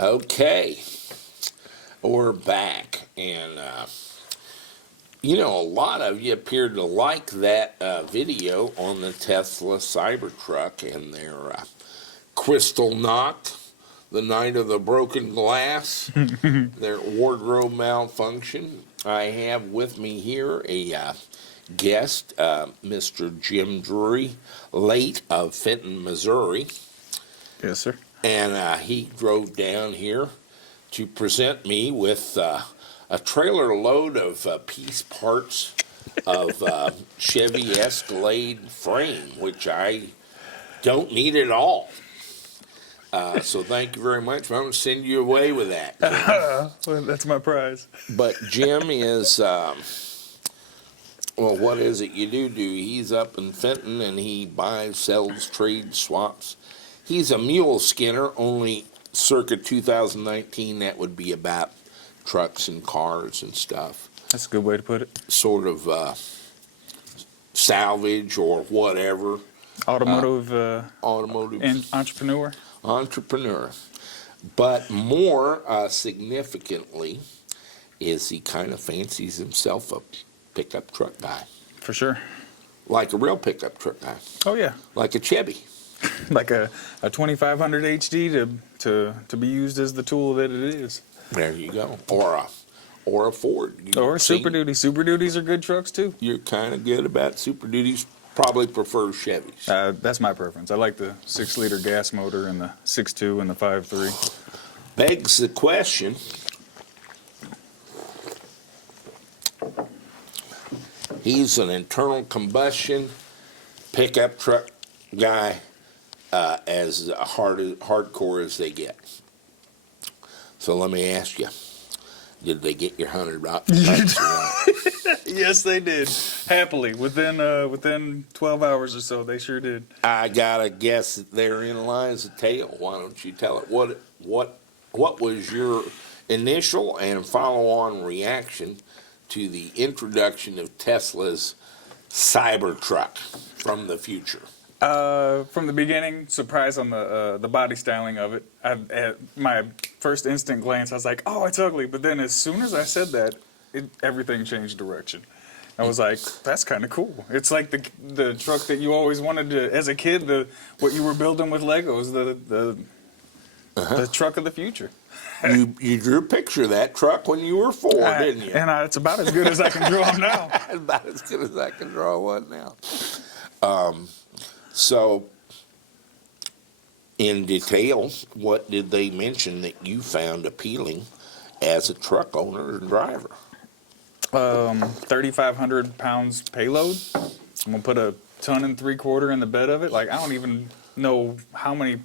Okay, we're back, and a lot of you appeared to like that video on the Tesla Cybertruck and their crystal knocked, the night of the broken glass, their wardrobe malfunction. I have with me here a guest, Mr. Jim Drury, late of Fenton, Missouri. Yes, sir. And he drove down here to present me with a trailer load of piece parts of Chevy Escalade frame, which I don't need at all. So thank you very much. I'm going to send you away with that, Jim. Well, that's my prize. But Jim is, well, what is it you do? He's up in Fenton and he buys, sells, trades, swaps. He's a mule skinner, only circa 2019. That would be about trucks and cars and stuff. That's a good way to put it. Sort of salvage or whatever. Automotive Automotive entrepreneur. But more significantly is he kind of fancies himself a pickup truck guy. For sure. Like a real pickup truck guy. Oh, yeah. Like a Chevy. Like a 2500 HD to be used as the tool that it is. There you go. Or a Ford. Or Super Duty. Super Duties are good trucks, too. You're kind of good about Super Duties. Probably prefer Chevys. That's my preference. I like the 6-liter gas motor and the 6.2 and the 5.3. Begs the question, he's an internal combustion pickup truck guy, as hardcore as they get. So let me ask you, did they get your $100? Yes, they did. Happily, within 12 hours or so, they sure did. I gotta guess that therein lies a tale. Why don't you tell it? What was your initial and follow-on reaction to the introduction of Tesla's Cybertruck from the future? From the beginning, surprise on the body styling of it. At my first instant glance, I was like, "Oh, it's ugly." But then, as soon as I said that, everything changed direction. I was like, "That's kind of cool." It's like the truck that you always wanted to, as a kid, what you were building with Legos, the truck of the future. You drew a picture of that truck when you were 4, didn't you? And it's about as good as I can draw them now. About as good as I can draw one now. So, in detail, what did they mention that you found appealing as a truck owner and driver? 3,500 pounds payload. I'm gonna put a 1.75 tons in the bed of it. Like, I don't even know how many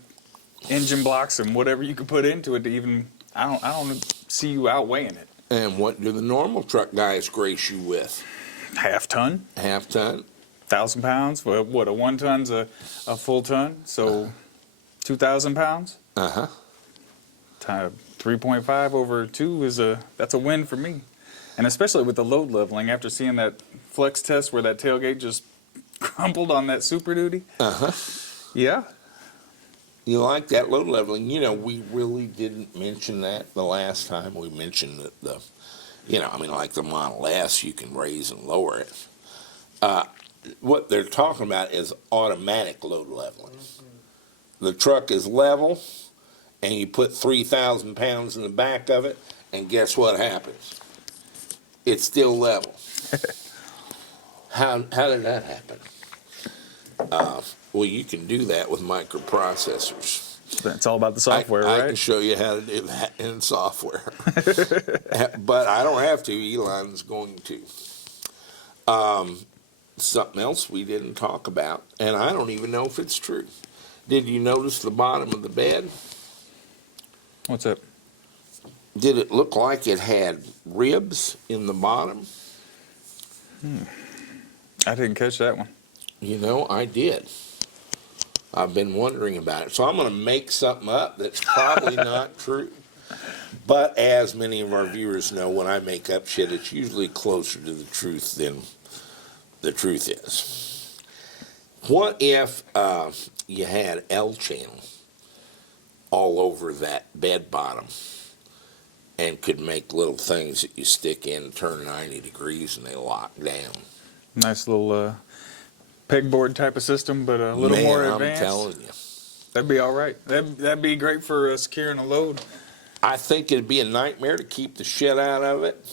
engine blocks and whatever you could put into it to even. I don't see you outweighing it. And what do the normal truck guys grace you with? Half ton. Half ton. 1,000 pounds. Well, what, a 1 ton's a full ton, so 2,000 pounds. Time 3.5 over 2 that's a win for me, and especially with the load leveling after seeing that flex test where that tailgate just crumpled on that Super Duty. Yeah. You like that load leveling? We really didn't mention that the last time. We mentioned that like the Model S, you can raise and lower it. What they're talking about is automatic load leveling. The truck is level, and you put 3,000 pounds in the back of it, and guess what happens? It's still level. How did that happen? Well, you can do that with microprocessors. It's all about the software, right? I can show you how to do that in software. But I don't have to. Elon's going to. Something else we didn't talk about, and I don't even know if it's true. Did you notice the bottom of the bed? What's up? Did it look like it had ribs in the bottom? I didn't catch that one. I did. I've been wondering about it. So I'm going to make something up that's probably not true. But as many of our viewers know, when I make up shit, it's usually closer to the truth than the truth is. What if you had L channel all over that bed bottom, and could make little things that you stick in, turn 90 degrees, and they lock down. Nice little pegboard type of system, but a little Man, more I'm advanced. telling you. That'd be all right. That'd be great for securing a load. I think it'd be a nightmare to keep the shit out of it.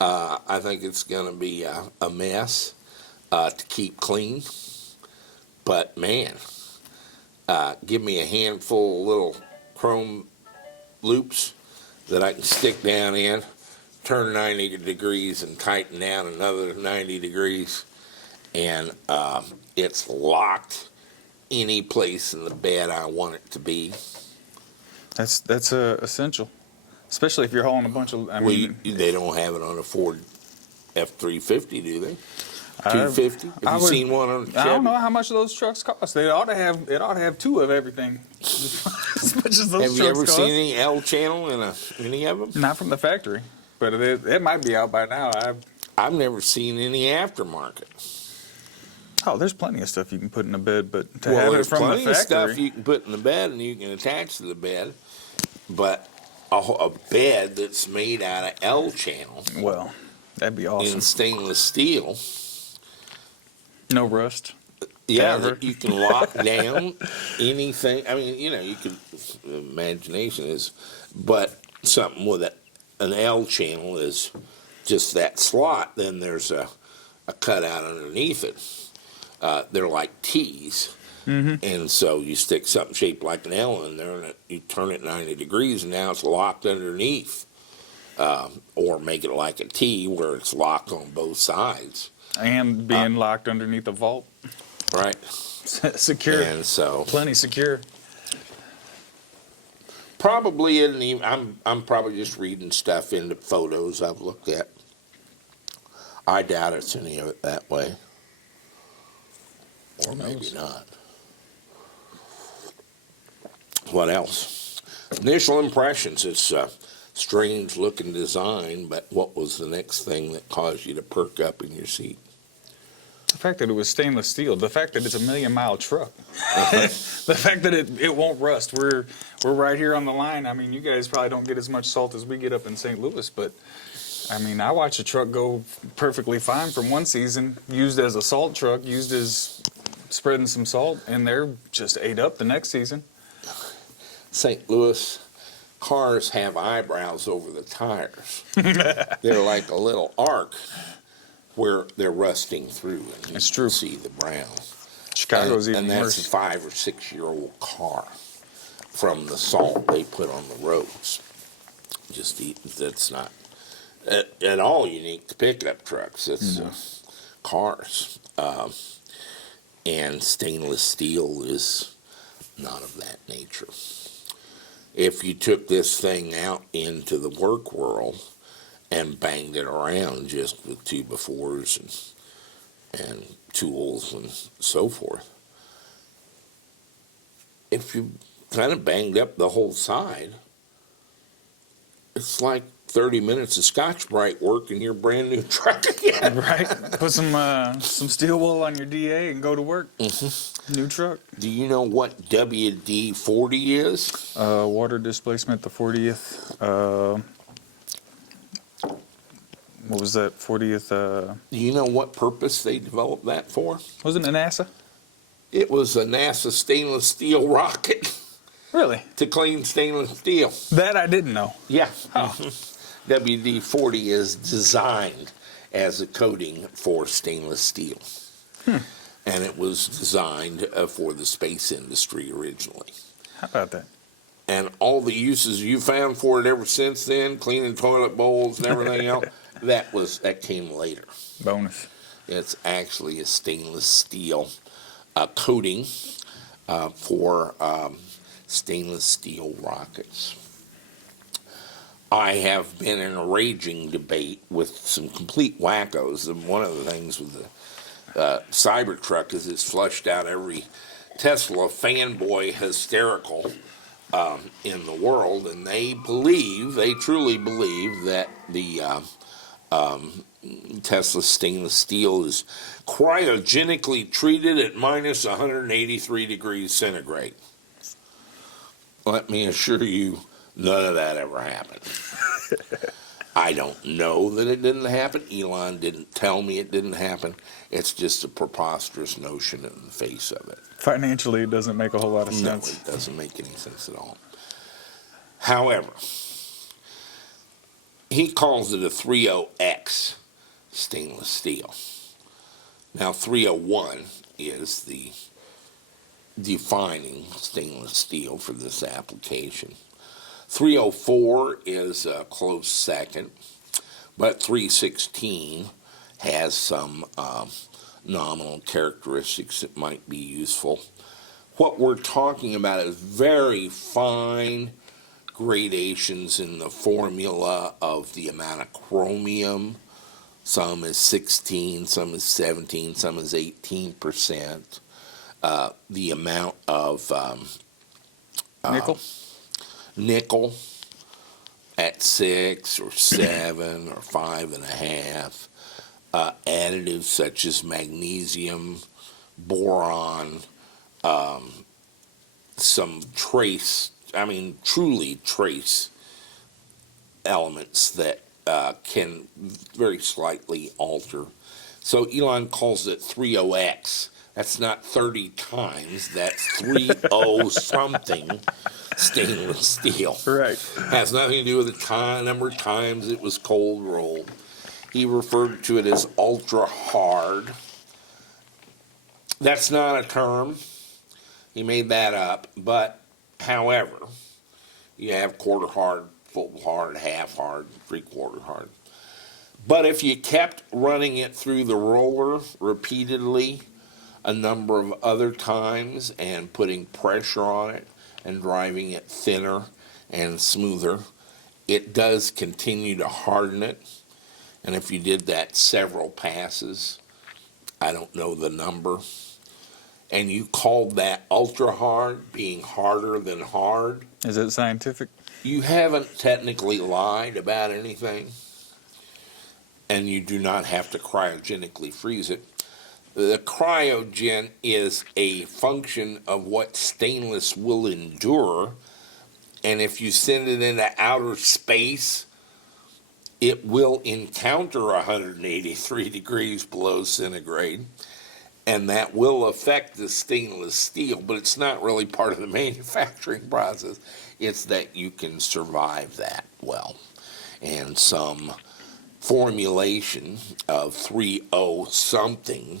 I think it's going to be a mess to keep clean. But man, give me a handful of little chrome loops that I can stick down in, turn 90 degrees and tighten down another 90 degrees, and it's locked any place in the bed I want it to be. That's essential, especially if you're hauling a bunch of. I mean, They don't have it on a Ford F-350, do they? 250? Have you seen one on a Chevy? I don't know how much those trucks cost. It ought to have two of everything. As much as those Have you trucks ever cost. seen any L channel in any of them? Not from the factory, but it might be out by now. I've never seen any aftermarket. Oh, there's plenty of stuff you can put in a bed, but to Well, have it there's from plenty the of factory, stuff you can put in the bed and you can attach to the bed, but a bed that's made out of L channel well, that'd be awesome. in stainless steel, No rust. yeah, Ever. that you can lock down anything. I mean, you could, imagination is, but something with an L channel is just that slot. Then there's a cutout underneath it. They're like T's. And so you stick something shaped like an L in there, and you turn it 90 degrees, and now it's locked underneath. Or make it like a T where it's locked on both sides. And being locked underneath a vault. Right. Secure. And so Plenty secure. probably isn't even, I'm probably just reading stuff into photos I've looked at. I doubt it's any of it that way. Or maybe not. What else? Initial impressions. It's a strange looking design, but what was the next thing that caused you to perk up in your seat? The fact that it was stainless steel. The fact that it's a 1,000,000-mile truck. The fact that it won't rust. We're right here on the line. I mean, you guys probably don't get as much salt as we get up in St. Louis, but I mean, I watched a truck go perfectly fine from one season, used as a salt truck, used as spreading some salt, and they're just ate up the next season. St. Louis cars have eyebrows over the tires. They're like a little arc where they're rusting through, and you It's can true. see the brown. Chicago's even and that's worse. a 5 or 6 year old car from the salt they put on the roads. That's not at all unique to pickup trucks. It's cars, and stainless steel is not of that nature. If you took this thing out into the work world and banged it around just with 2x4s and tools and so forth, if you kind of banged up the whole side, it's like 30 minutes of Scotch-Brite work in your brand new truck again. Right? Put some steel wool on your DA and go to work. New truck. Do you know what WD-40 is? Water displacement, the 40th. What was that? 40th. Do you know what purpose they developed that for? Wasn't it NASA? It was a NASA stainless steel rocket Really? to clean stainless steel. That I didn't know. Yeah. Oh. WD-40 is designed as a coating for stainless steel. And it was designed for the space industry originally. How about that? And all the uses you found for it ever since then, cleaning toilet bowls and everything else, that came later. Bonus. It's actually a stainless steel coating for stainless steel rockets. I have been in a raging debate with some complete wackos, and one of the things with the Cybertruck is it's flushed out every Tesla fanboy hysterical in the world, and they truly believe that the Tesla stainless steel is cryogenically treated at minus 183 degrees centigrade. let me assure you, none of that ever happened. I don't know that it didn't happen. Elon didn't tell me it didn't happen. It's just a preposterous notion in the face of it. Financially, it doesn't make a whole lot of No, sense. it doesn't make any sense at all. However, he calls it a 30X stainless steel. Now, 301 is the defining stainless steel for this application. 304 is a close second, but 316 has some nominal characteristics that might be useful. What we're talking about is very fine gradations in the formula of the amount of chromium. Some is 16, some is 17, some is 18%. The amount of Nickel? at 6 or 7 or 5.5. Additives such as magnesium, boron, some truly trace elements that can very slightly alter. So Elon calls it 30X. That's not 30 times, that's 30 something stainless steel. Right. Has nothing to do with the number of times it was cold rolled. He referred to it as ultra hard. That's not a term. He made that up. But, however, you have quarter hard, full hard, half hard, three-quarter hard. But if you kept running it through the roller repeatedly a number of other times and putting pressure on it and driving it thinner and smoother, it does continue to harden it. And if you did that several passes, I don't know the number, and you called that ultra hard, being harder than hard, Is it scientific? you haven't technically lied about anything, and you do not have to cryogenically freeze it. The cryogen is a function of what stainless will endure, and if you send it into outer space, it will encounter 183 degrees below centigrade, and that will affect the stainless steel, but it's not really part of the manufacturing process. It's that you can survive that well. And some formulation of 30 something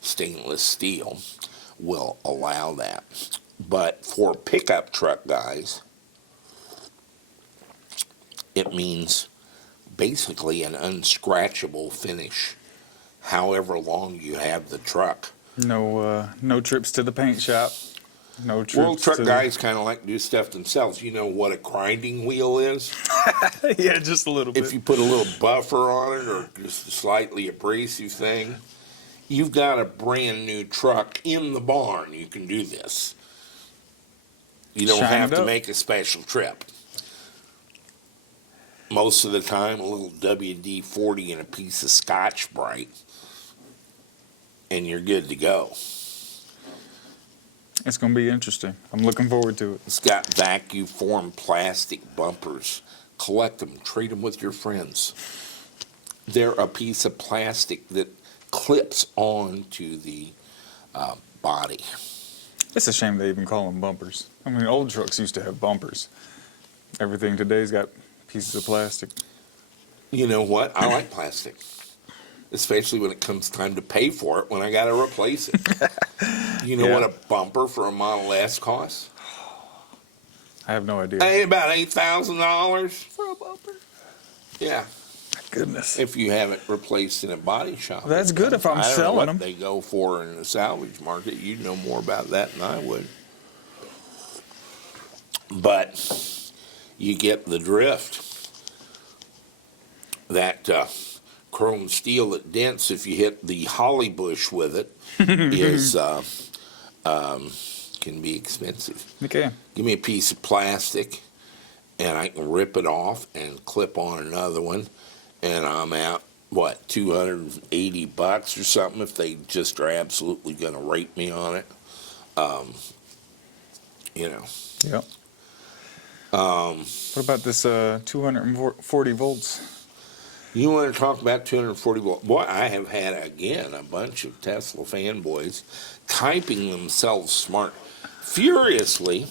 stainless steel will allow that. But for pickup truck guys, it means basically an unscratchable finish however long you have the truck. No trips to the paint shop. No trips Well, truck to guys kind of like to do stuff themselves. You know what a grinding wheel is? yeah, just a little bit. If you put a little buffer on it or just a slightly abrasive thing, you've got a brand new truck in the barn. You can do this. You don't Shine have it to up. make a special trip. Most of the time, a little WD-40 and a piece of Scotch-Brite, and you're good to go. It's going to be interesting. I'm looking forward to it. It's got vacuum formed plastic bumpers. Collect them, trade them with your friends. They're a piece of plastic that clips onto the body. It's a shame they even call them bumpers. I mean, old trucks used to have bumpers. Everything today's got pieces of plastic. You know what? I like plastic, especially when it comes time to pay for it when I got to replace it. You know Yeah. what a bumper for a Model S costs? I have no idea. Hey, about $8,000. For a bumper? Yeah, Goodness. if you have it replaced in a body shop. That's good if I'm I don't know selling what them. they go for in the salvage market. You'd know more about that than I would. But you get the drift. That chrome steel that dents if you hit the holly bush with it is can be expensive. Okay. Give me a piece of plastic and I can rip it off and clip on another one, and I'm out, what, $280 or something if they just are absolutely going to rape me on it. You know. Yep. What about this 240 volts? You want to talk about 240 volt? Boy, I have had, again, a bunch of Tesla fanboys typing themselves smart furiously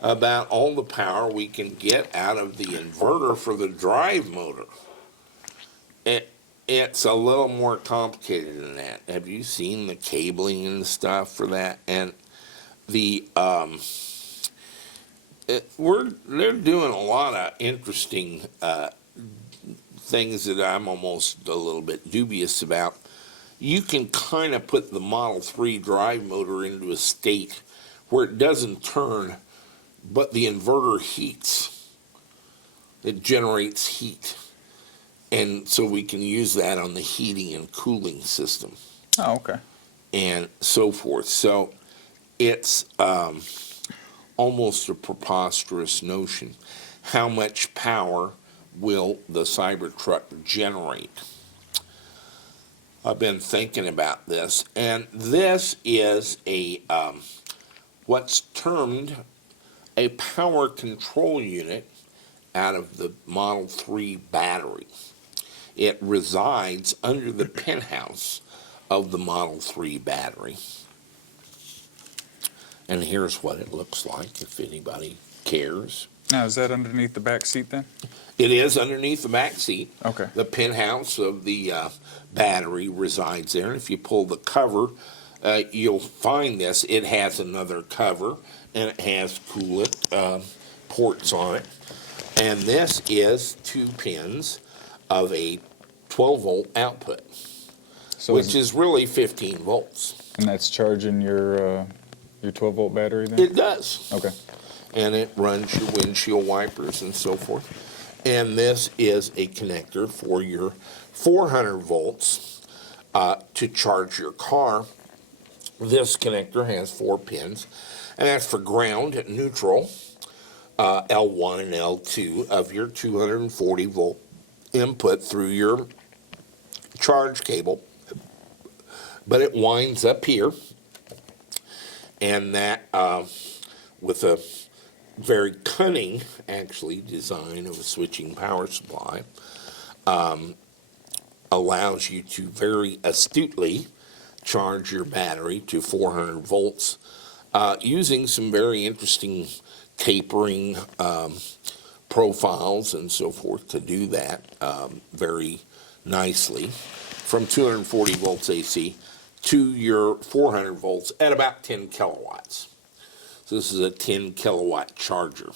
about all the power we can get out of the inverter for the drive motor. It's a little more complicated than that. Have you seen the cabling and stuff for that? And the they're doing a lot of interesting things that I'm almost a little bit dubious about. You can kind of put the Model 3 drive motor into a state where it doesn't turn, but the inverter heats. It generates heat. And so we can use that on the heating and cooling system Oh, okay. and so forth. So it's almost a preposterous notion. How much power will the Cybertruck generate? I've been thinking about this, and this is a what's termed a power control unit out of the Model 3 battery. It resides under the penthouse of the Model 3 battery. And here's what it looks like if anybody cares. Now, is that underneath the back seat then? It is underneath the back seat. Okay. The penthouse of the battery resides there. And if you pull the cover, you'll find this. It has another cover, and it has coolant ports on it. And this is 2 pins of a 12-volt output, So which is really 15 volts. and that's charging your 12-volt battery then? It does. Okay. And it runs your windshield wipers and so forth. And this is a connector for your 400 volts to charge your car. This connector has 4 pins, and that's for ground, neutral, L1 and L2 of your 240 volt input through your charge cable. But it winds up here, and that with a very cunning, actually, design of a switching power supply allows you to very astutely charge your battery to 400 volts using some very interesting tapering profiles and so forth to do that very nicely from 240 volts AC to your 400 volts at about 10 kilowatts. So this is a 10 kilowatt charger.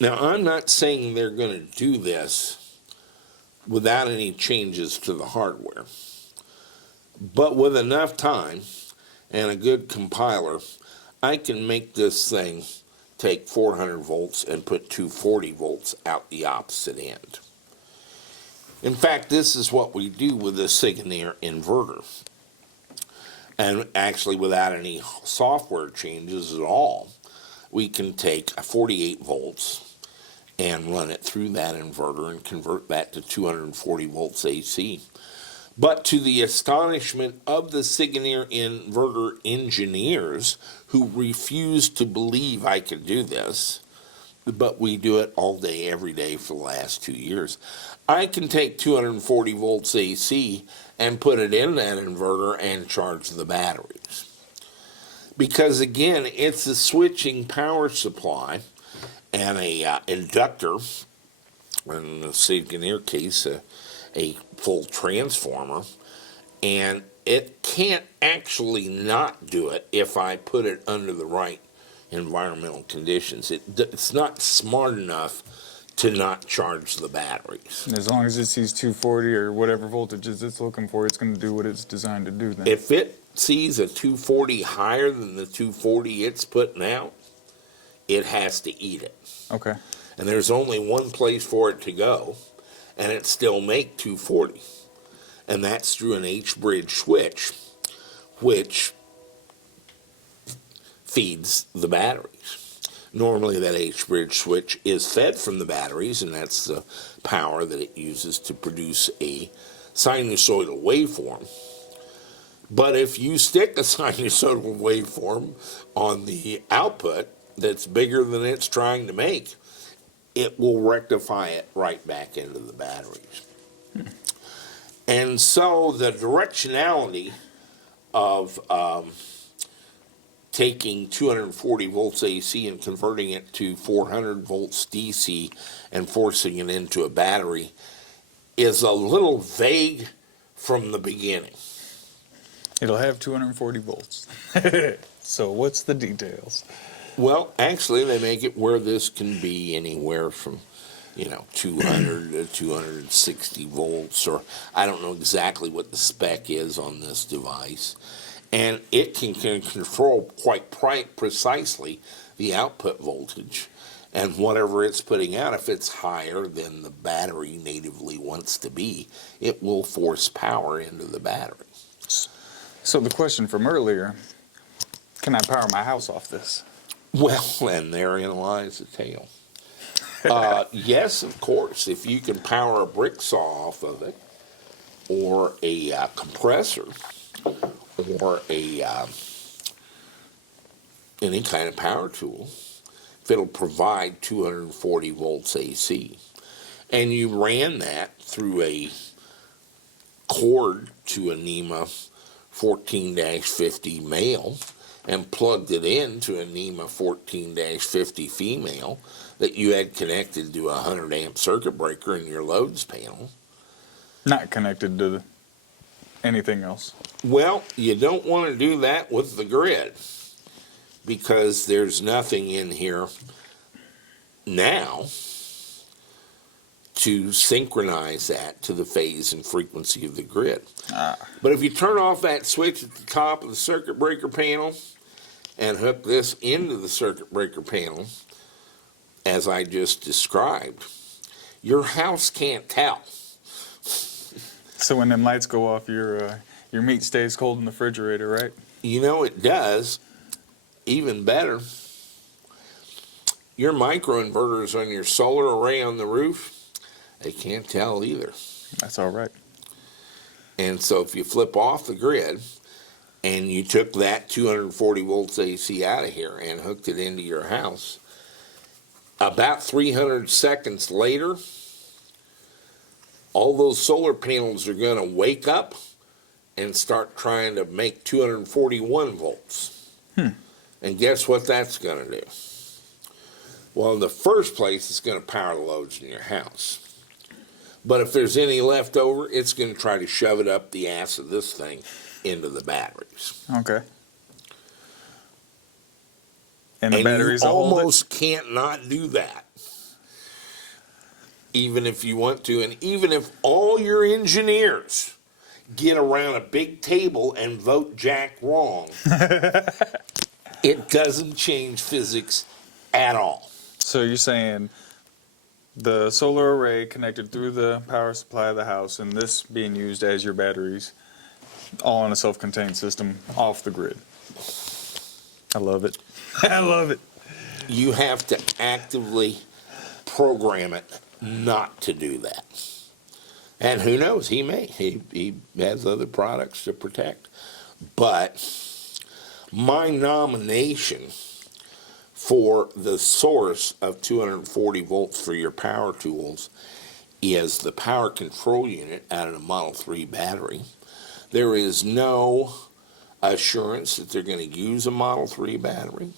Now, I'm not saying they're going to do this without any changes to the hardware. But with enough time and a good compiler, I can make this thing take 400 volts and put 240 volts out the opposite end. In fact, this is what we do with the Signir inverter. And actually, without any software changes at all, we can take 48 volts and run it through that inverter and convert that to 240 volts AC. But to the astonishment of the Signir inverter engineers who refused to believe I could do this, but we do it all day, every day for the last 2 years, I can take 240 volts AC and put it in that inverter and charge the batteries. Because again, it's a switching power supply and a inductor, in the Signir case, a full transformer, and it can't actually not do it if I put it under the right environmental conditions. It's not smart enough to not charge the batteries. As long as it sees 240 or whatever voltages it's looking for, it's going to do what it's designed to do then. If it sees a 240 higher than the 240 it's putting out, it has to eat it. Okay. And there's only one place for it to go, and it still make 240. And that's through an H-bridge switch, which feeds the batteries. Normally that H-bridge switch is fed from the batteries, and that's the power that it uses to produce a sinusoidal waveform. But if you stick a sinusoidal waveform on the output that's bigger than it's trying to make, it will rectify it right back into the batteries. And so the directionality of taking 240 volts AC and converting it to 400 volts DC and forcing it into a battery is a little vague from the beginning. It'll have 240 volts. So what's the details? Well, actually, they make it where this can be anywhere from, 200 to 260 volts, or I don't know exactly what the spec is on this device. And it can control quite precisely the output voltage and whatever it's putting out. If it's higher than the battery natively wants to be, it will force power into the battery. So the question from earlier, can I power my house off this? Well, and therein lies the tale. Yes, of course. If you can power a brick saw off of it, or a compressor, or any kind of power tool, if it'll provide 240 volts AC, and you ran that through a cord to a NEMA 14-50 male and plugged it into a NEMA 14-50 female that you had connected to a 100 amp circuit breaker in your loads panel. Not connected to anything else. Well, you don't want to do that with the grid because there's nothing in here now to synchronize that to the phase and frequency of the grid. But if you turn off that switch at the top of the circuit breaker panel and hook this into the circuit breaker panel, as I just described, your house can't tell. So when them lights go off, your meat stays cold in the refrigerator, right? It does. Even better, your microinverters on your solar array on the roof, they can't tell either. That's all right. And so if you flip off the grid and you took that 240 volts AC out of here and hooked it into your house, about 300 seconds later, all those solar panels are going to wake up and start trying to make 241 volts. And guess what that's going to do? Well, in the first place, it's going to power the loads in your house. But if there's any left over, it's going to try to shove it up the ass of this thing into the batteries. Okay. And the batteries you will hold it? almost can't not do that. Even if you want to, and even if all your engineers get around a big table and vote Jack wrong, it doesn't change physics at all. So you're saying the solar array connected through the power supply of the house and this being used as your batteries, all in a self-contained system off the grid. I love it. I love it. You have to actively program it not to do that. And who knows, he may. He has other products to protect. But my nomination for the source of 240 volts for your power tools is the power control unit out of the Model 3 battery. There is no assurance that they're going to use a Model 3 battery,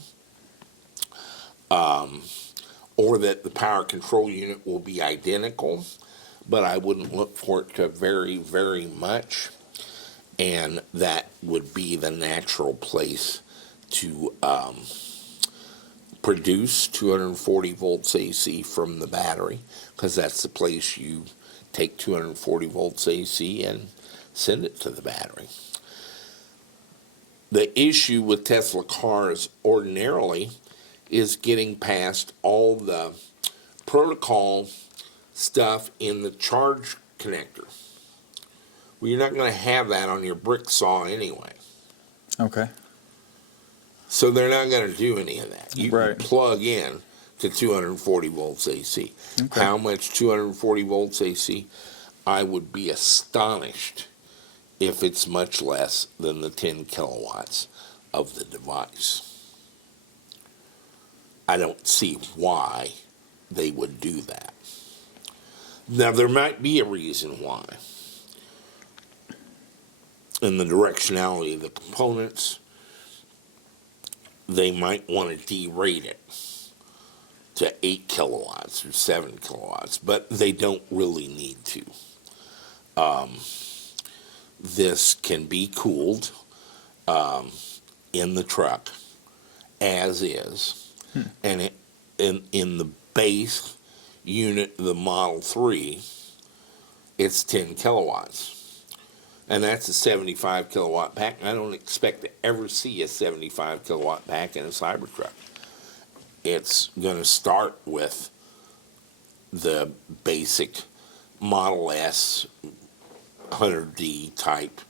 or that the power control unit will be identical, but I wouldn't look for it to vary very much, and that would be the natural place to produce 240 volts AC from the battery, because that's the place you take 240 volts AC and send it to the battery. The issue with Tesla cars ordinarily is getting past all the protocol stuff in the charge connector. Well, you're not going to have that on your brick saw anyway. Okay. So they're not going to do any of that. You Right. can plug in to 240 volts AC. Okay. How much 240 volts AC? I would be astonished if it's much less than the 10 kilowatts of the device. I don't see why they would do that. Now, there might be a reason why. In the directionality of the components, they might want to derate it to 8 kilowatts or 7 kilowatts, but they don't really need to. This can be cooled in the truck as is, and in the base unit of the Model 3, it's 10 kilowatts. And that's a 75 kilowatt pack. I don't expect to ever see a 75 kilowatt pack in a Cybertruck. It's going to start with the basic Model S 100D type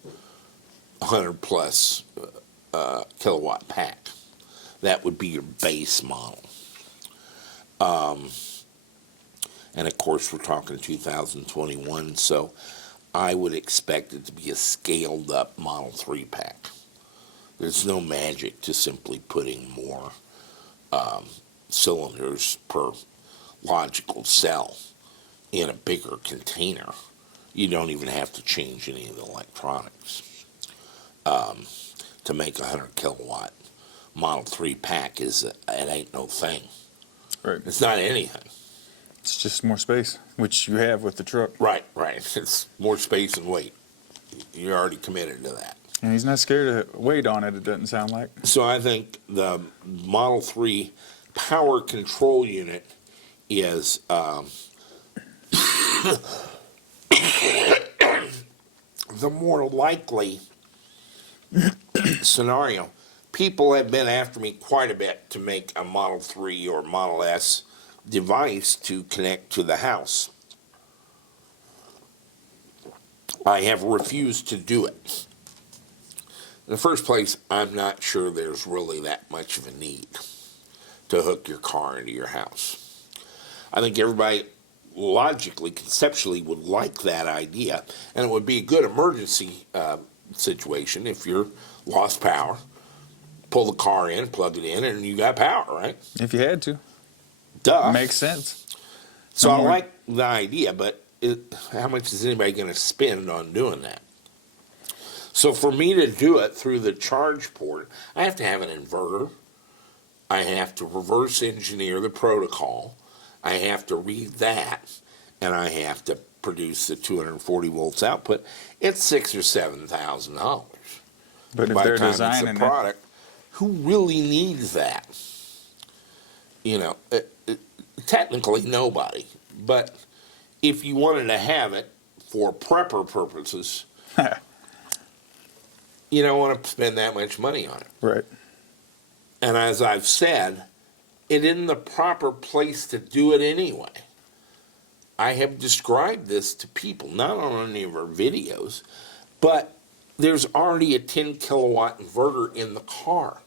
100 plus kilowatt pack. That would be your base model. And of course, we're talking 2021, so I would expect it to be a scaled up Model 3 pack. There's no magic to simply putting more cylinders per logical cell in a bigger container. You don't even have to change any of the electronics. To make a 100 kilowatt Model 3 pack it ain't no thing. Right. It's not anything. It's just more space, which you have with the truck. Right. It's more space and weight. You're already committed to that. And he's not scared of weight on it, it doesn't sound like. So I think the Model 3 power control unit is the more likely scenario. People have been after me quite a bit to make a Model 3 or Model S device to connect to the house. I have refused to do it. In the first place, I'm not sure there's really that much of a need to hook your car into your house. I think everybody logically, conceptually would like that idea, and it would be a good emergency situation if you're lost power. Pull the car in, plug it in, and you got power, right? If you had to. Duh. Makes sense. So I like the idea, but how much is anybody going to spend on doing that? So for me to do it through the charge port, I have to have an inverter. I have to reverse engineer the protocol. I have to read that, and I have to produce the 240 volts output. It's $6,000 or $7,000. But if by they're the time designing it's a product, who really needs that? You know, technically nobody. But if you wanted to have it for prepper purposes, it. you don't want to spend that much money on it. Right. And as I've said, it isn't the proper place to do it anyway. I have described this to people, not on any of our videos, but there's already a 10 kilowatt inverter in the car.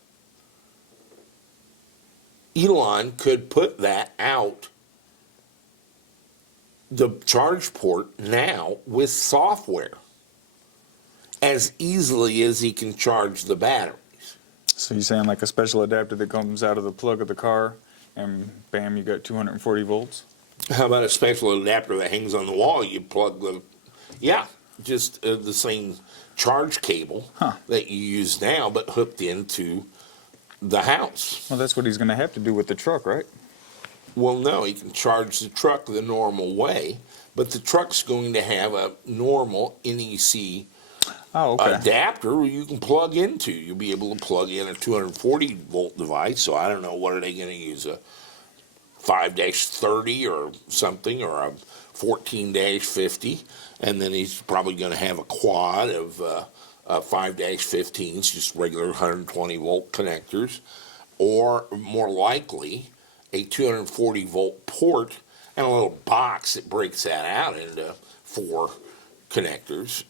Elon could put that out the charge port now with software as easily as he can charge the batteries. So you're saying like a special adapter that comes out of the plug of the car, and bam, you got 240 volts? How about a special adapter that hangs on the wall? You plug just the same charge cable that you use now, but hooked into the house. Well, that's what he's going to have to do with the truck, right? Well, no, he can charge the truck the normal way, but the truck's going to have a normal NEC adapter you can plug into. You'll be able to plug in a 240 volt device. So I don't know, what are they going to use, a 5-30 or something, or a 14-50, and then he's probably going to have a quad of 5-15s, just regular 120 volt connectors, or more likely a 240 volt port and a little box that breaks that out into 4 connectors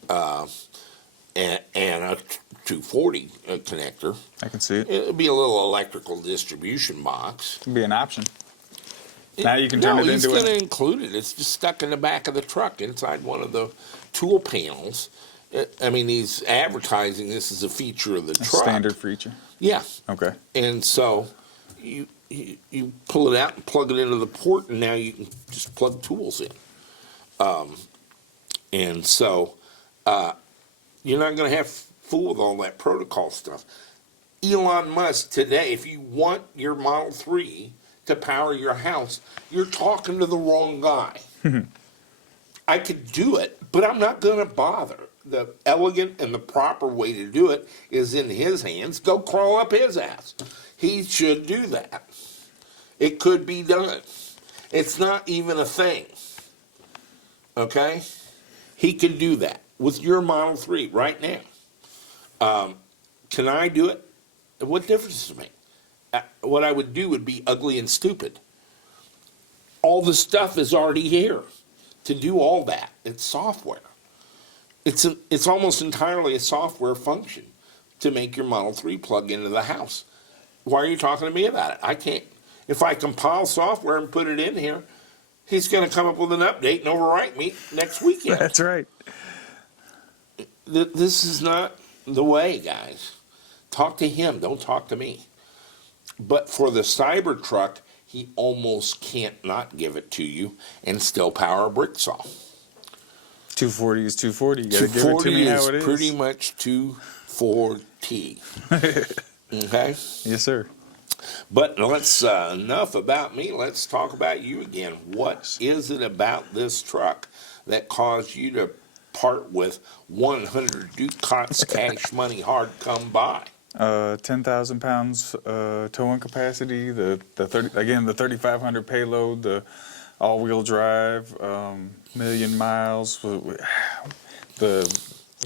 and a 240 connector. I can see it. It would be a little electrical distribution box. It'd be an option. Now you can turn it he's into going to include it. It's just stuck in the back of the truck inside one of the tool panels. I mean, he's advertising this as a feature of the A truck. standard feature. Yeah. Okay. And so you pull it out and plug it into the port, and now you can just plug tools in. And so you're not going to have fool with all that protocol stuff. Elon Musk today, if you want your Model 3 to power your house, you're talking to the wrong guy. I could do it, but I'm not going to bother. The elegant and the proper way to do it is in his hands. Go crawl up his ass. He should do that. It could be done. It's not even a thing. Okay? He can do that with your Model 3 right now. Can I do it? What difference does it make? What I would do would be ugly and stupid. All the stuff is already here to do all that. It's software. It's almost entirely a software function to make your Model 3 plug into the house. Why are you talking to me about it? I can't. If I compile software and put it in here, he's going to come up with an update and overwrite me next weekend. That's right. This is not the way, guys. Talk to him. Don't talk to me. But for the Cybertruck, he almost can't not give it to you and still power a brick saw. 240 is 240. You gotta give it to me how it is. Pretty much 240. Okay? Yes, sir. But let's, enough about me. Let's talk about you again. What is it about this truck that caused you to part with 100 ducats cash money hard come by? 10,000 pounds towing capacity. The 3,500 payload. The all-wheel drive. Million miles. The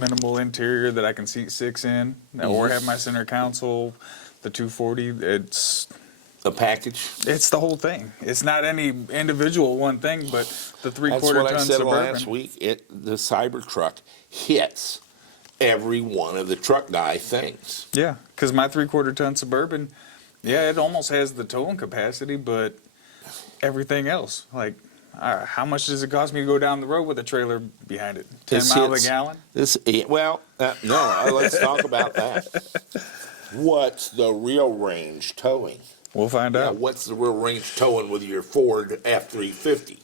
minimal interior that I can seat 6 in, or have my center console. The 240. It's a package. It's the whole thing. It's not any individual one thing, but the 3/4 That's what ton I said Suburban. last week. The Cybertruck hits every one of the truck guy things. Yeah, because my 3/4 ton Suburban, yeah, it almost has the towing capacity, but everything else, like, how much does it cost me to go down the road with a trailer behind it? 10 miles a gallon? No, let's talk about that. What's the real range towing? We'll find out. What's the real range towing with your Ford F-350?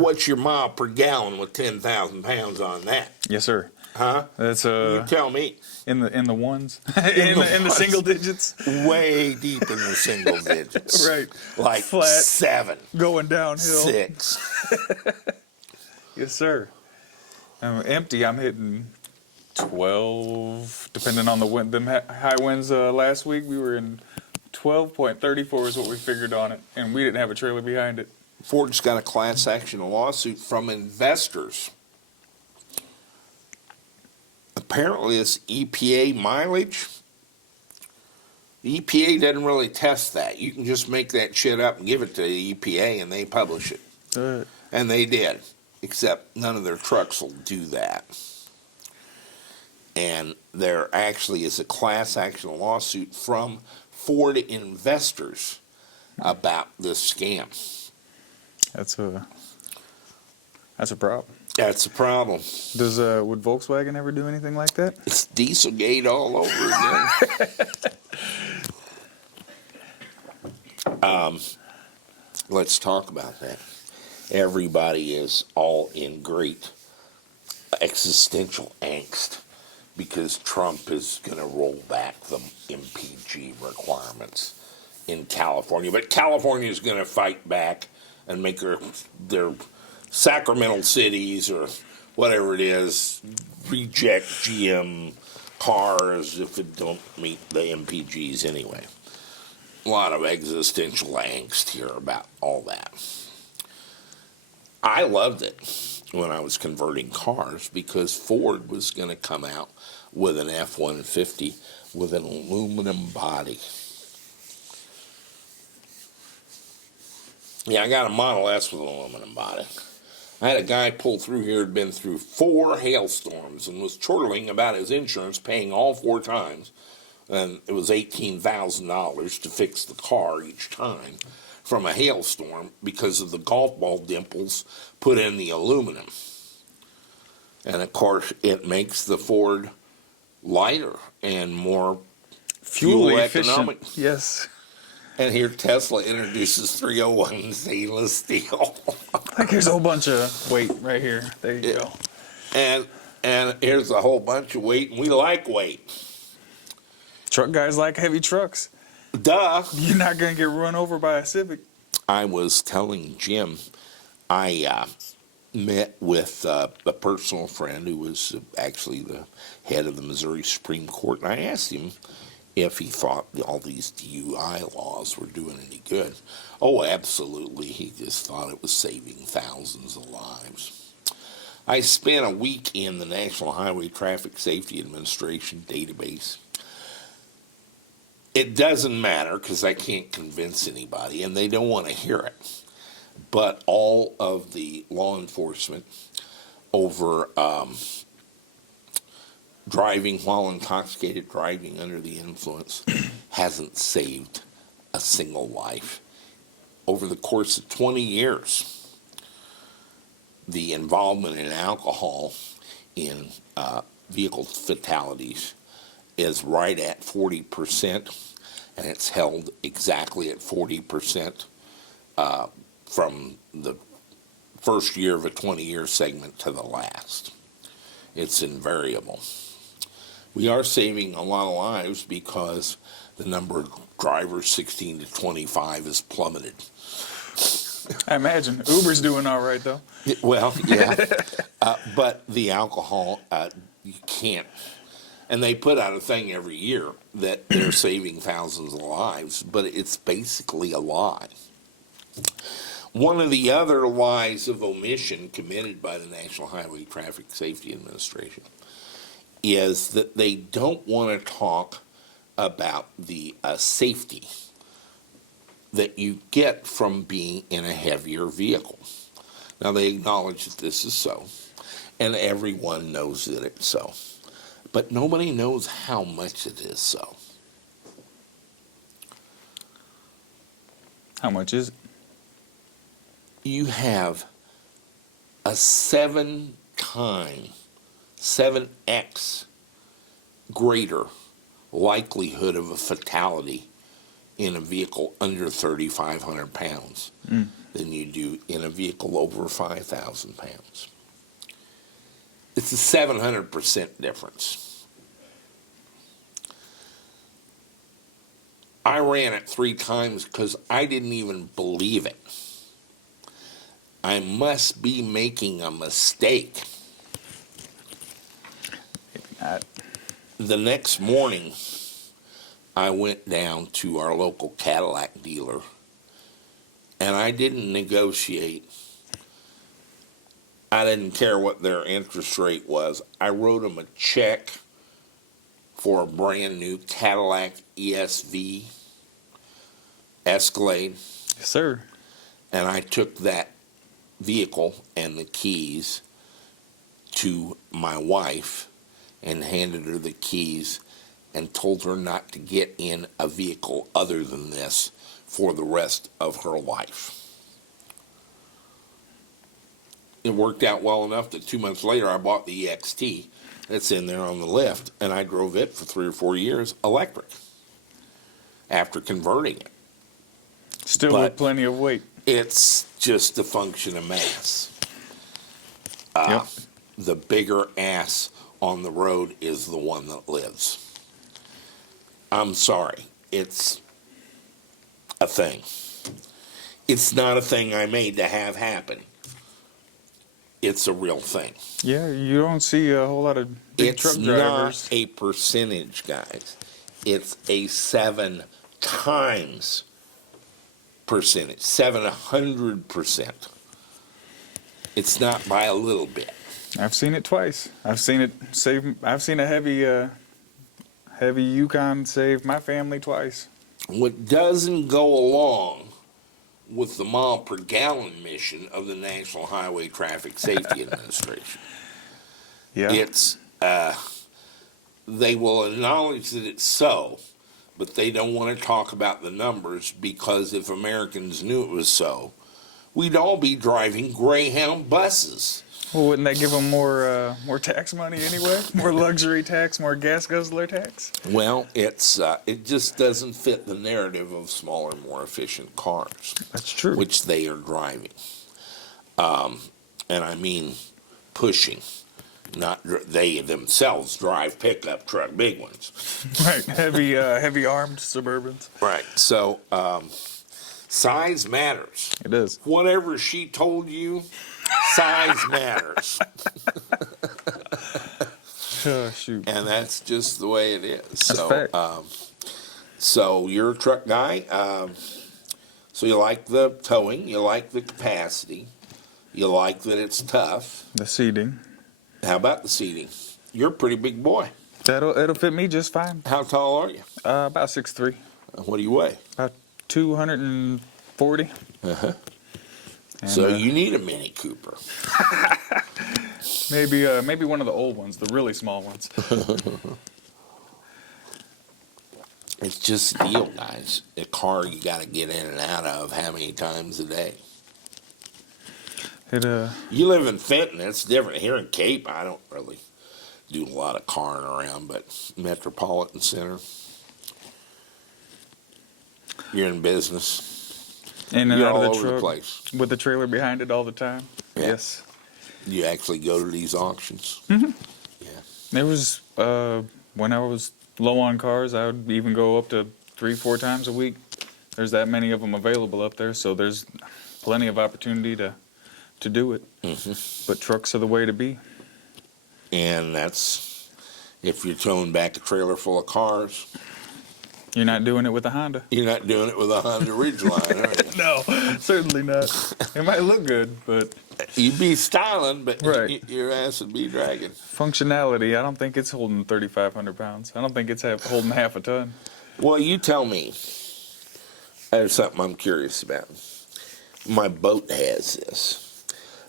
What's your mile per gallon with 10,000 pounds on that? Yes, sir. Huh? That's You tell me. in the ones, in the single digits, Way deep in the single digits. right? Like Flat, 7, going downhill. 6. Yes, sir. Empty, I'm hitting 12, depending on the wind. Them high winds last week, we were in 12.34 is what we figured on it, and we didn't have a trailer behind it. Ford's got a class action lawsuit from investors. Apparently, this EPA mileage, the EPA doesn't really test that. You can just make that shit up and give it to the EPA, and they publish it. And they did, except none of their trucks will do that. And there actually is a class action lawsuit from Ford investors about this scam. That's a problem. That's a problem. Would Volkswagen ever do anything like that? It's Dieselgate all over again. Let's talk about that. Everybody is all in great existential angst because Trump is going to roll back the MPG requirements in California. But California is going to fight back and make their Sacramento cities or whatever it is reject GM cars if it don't meet the MPGs anyway. A lot of existential angst here about all that. I loved it when I was converting cars because Ford was going to come out with an F-150 with an aluminum body. Yeah, I got a Model S with an aluminum body. I had a guy pull through here who'd been through 4 hailstorms and was chortling about his insurance, paying all 4 times. And it was $18,000 to fix the car each time from a hailstorm because of the golf ball dimples put in the aluminum. And of course, it makes the Ford lighter and more fuel economic. efficient. Yes. And here Tesla introduces 301 stainless steel. Like here's a whole bunch of weight right here. There you go. And here's a whole bunch of weight, and we like weight. Truck guys like heavy trucks. Duh. You're not gonna get run over by a Civic. I was telling Jim, I met with a personal friend who was actually the head of the Missouri Supreme Court, and I asked him if he thought all these DUI laws were doing any good. Oh, absolutely. He just thought it was saving thousands of lives. I spent a week in the National Highway Traffic Safety Administration database. It doesn't matter because I can't convince anybody, and they don't want to hear it. But all of the law enforcement over driving while intoxicated, driving under the influence, hasn't saved a single life. Over the course of 20 years, the involvement in alcohol in vehicle fatalities is right at 40%, and it's held exactly at 40% from the first year of a 20-year segment to the last. It's invariable. We are saving a lot of lives because the number of drivers 16 to 25 has plummeted. I imagine Uber's doing all right though. Well, yeah, but the alcohol, you can't. And they put out a thing every year that they're saving thousands of lives, but it's basically a lie. One of the other lies of omission committed by the National Highway Traffic Safety Administration is that they don't want to talk about the safety that you get from being in a heavier vehicle. Now, they acknowledge that this is so, and everyone knows that it's so. But nobody knows how much it is so. How much is it? You have a 7x greater likelihood of a fatality in a vehicle under 3,500 pounds than you do in a vehicle over 5,000 pounds. It's a 700% difference. I ran it 3 times because I didn't even believe it. I must be making a mistake. The next morning, I went down to our local Cadillac dealer, and I didn't negotiate. I didn't care what their interest rate was. I wrote them a check for a brand new Cadillac ESV Escalade. Yes, sir. And I took that vehicle and the keys to my wife and handed her the keys and told her not to get in a vehicle other than this for the rest of her life. It worked out well enough that 2 months later I bought the EXT that's in there on the lift, and I drove it for 3 or 4 years electric after converting it. Still But with plenty of weight. it's just a function of mass. Yep. The bigger ass on the road is the one that lives. I'm sorry. It's a thing. It's not a thing I made to have happen. It's a real thing. Yeah, you don't see a whole lot of big It's truck not drivers. a percentage, guys. It's a 7 times percentage, 700%. It's not by a little bit. I've seen it twice. I've seen it save. I've seen a heavy Yukon save my family twice. What doesn't go along with the mile per gallon mission of the National Highway Traffic Safety Administration. Yeah. It's, they will acknowledge that it's so, but they don't want to talk about the numbers because if Americans knew it was so, we'd all be driving Greyhound buses. Well, wouldn't that give them more tax money anyway? More luxury tax, more gas guzzler tax? Well, it just doesn't fit the narrative of smaller, more efficient cars, That's true. which they are driving. And I mean pushing, not they themselves drive pickup truck, big ones. Right, heavy armed Suburbans. Right. So size matters. It is. Whatever she told you, size matters. Oh, shoot. And that's just the way it is. That's So, a fact. So you're a truck guy. So you like the towing, you like the capacity, you like that it's tough. The seating. How about the seating? You're a pretty big boy. It'll fit me just fine. How tall are you? About 6'3", What do you weigh? about 240. Uh-huh. And, So you need a Mini Cooper. maybe one of the old ones, the really small ones. It's just a deal, guys. A car you got to get in and out of how many times a day? You live in Fenton, it's different. Here in Cape, I don't really do a lot of carring around, but Metropolitan Center, you're in business. In and You're out all of the over the truck place. with the trailer behind it all the time. Yeah. Yes. You actually go to these auctions. Mm-hmm. Yeah. It was when I was low on cars, I would even go up to 3-4 times a week. There's that many of them available up there, so there's plenty of opportunity to do it. Mm-hmm. But trucks are the way to be. And that's if you're towing back a trailer full of cars. You're not doing it with a Honda. You're not doing it with a Honda Ridgeline, are you? No, certainly not. It might look good, but You'd be styling, but Right. your ass would be dragging. functionality, I don't think it's holding 3,500 pounds. I don't think it's holding half a ton. Well, you tell me. There's something I'm curious about. My boat has this.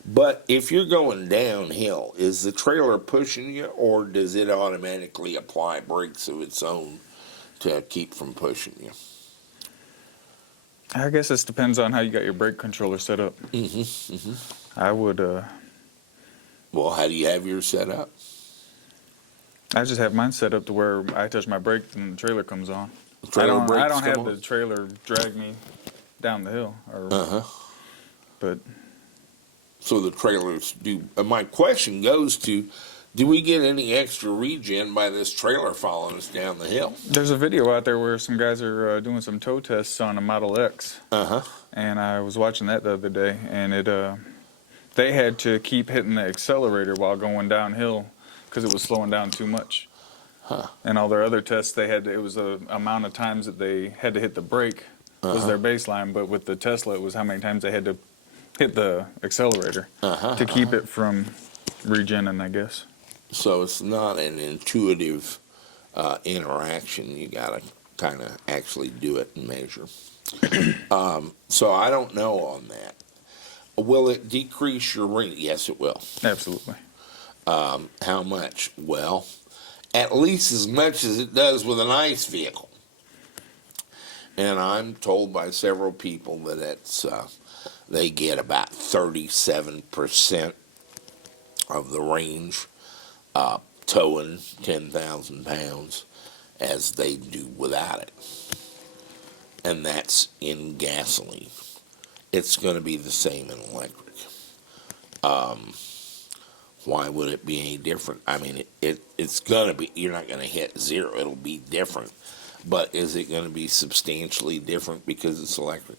But if you're going downhill, is the trailer pushing you, or does it automatically apply brakes of its own to keep from pushing you? I guess this depends on how you got your brake controller set up. Mm-hmm. Mm-hmm. I would, Well, how do you have yours set up? I just have mine set up to where I touch my brake and the trailer comes on. Trailer I brakes don't come have on? the trailer drag me down the hill, Uh-huh. but So the trailers do. My question goes to, do we get any extra regen by this trailer following us down the hill? there's a video out there where some guys are doing some tow tests on a Model X, Uh-huh. and I was watching that the other day, and they had to keep hitting the accelerator while going downhill because it was slowing down too much. Huh. And all their other tests, it was the amount of times that they had to hit the brake was their baseline, but with the Tesla, it was how many times they had to hit the accelerator to keep it from regenning, I guess. So it's not an intuitive interaction. You got to kind of actually do it and measure. So I don't know on that. Will it decrease your range? Yes, it will. Absolutely. How much? Well, at least as much as it does with an ICE vehicle. And I'm told by several people that they get about 37% of the range towing 10,000 pounds as they do without it. And that's in gasoline. It's going to be the same in electric. Why would it be any different? I mean, it's going to be, you're not going to hit zero. It'll be different. But is it going to be substantially different because it's electric?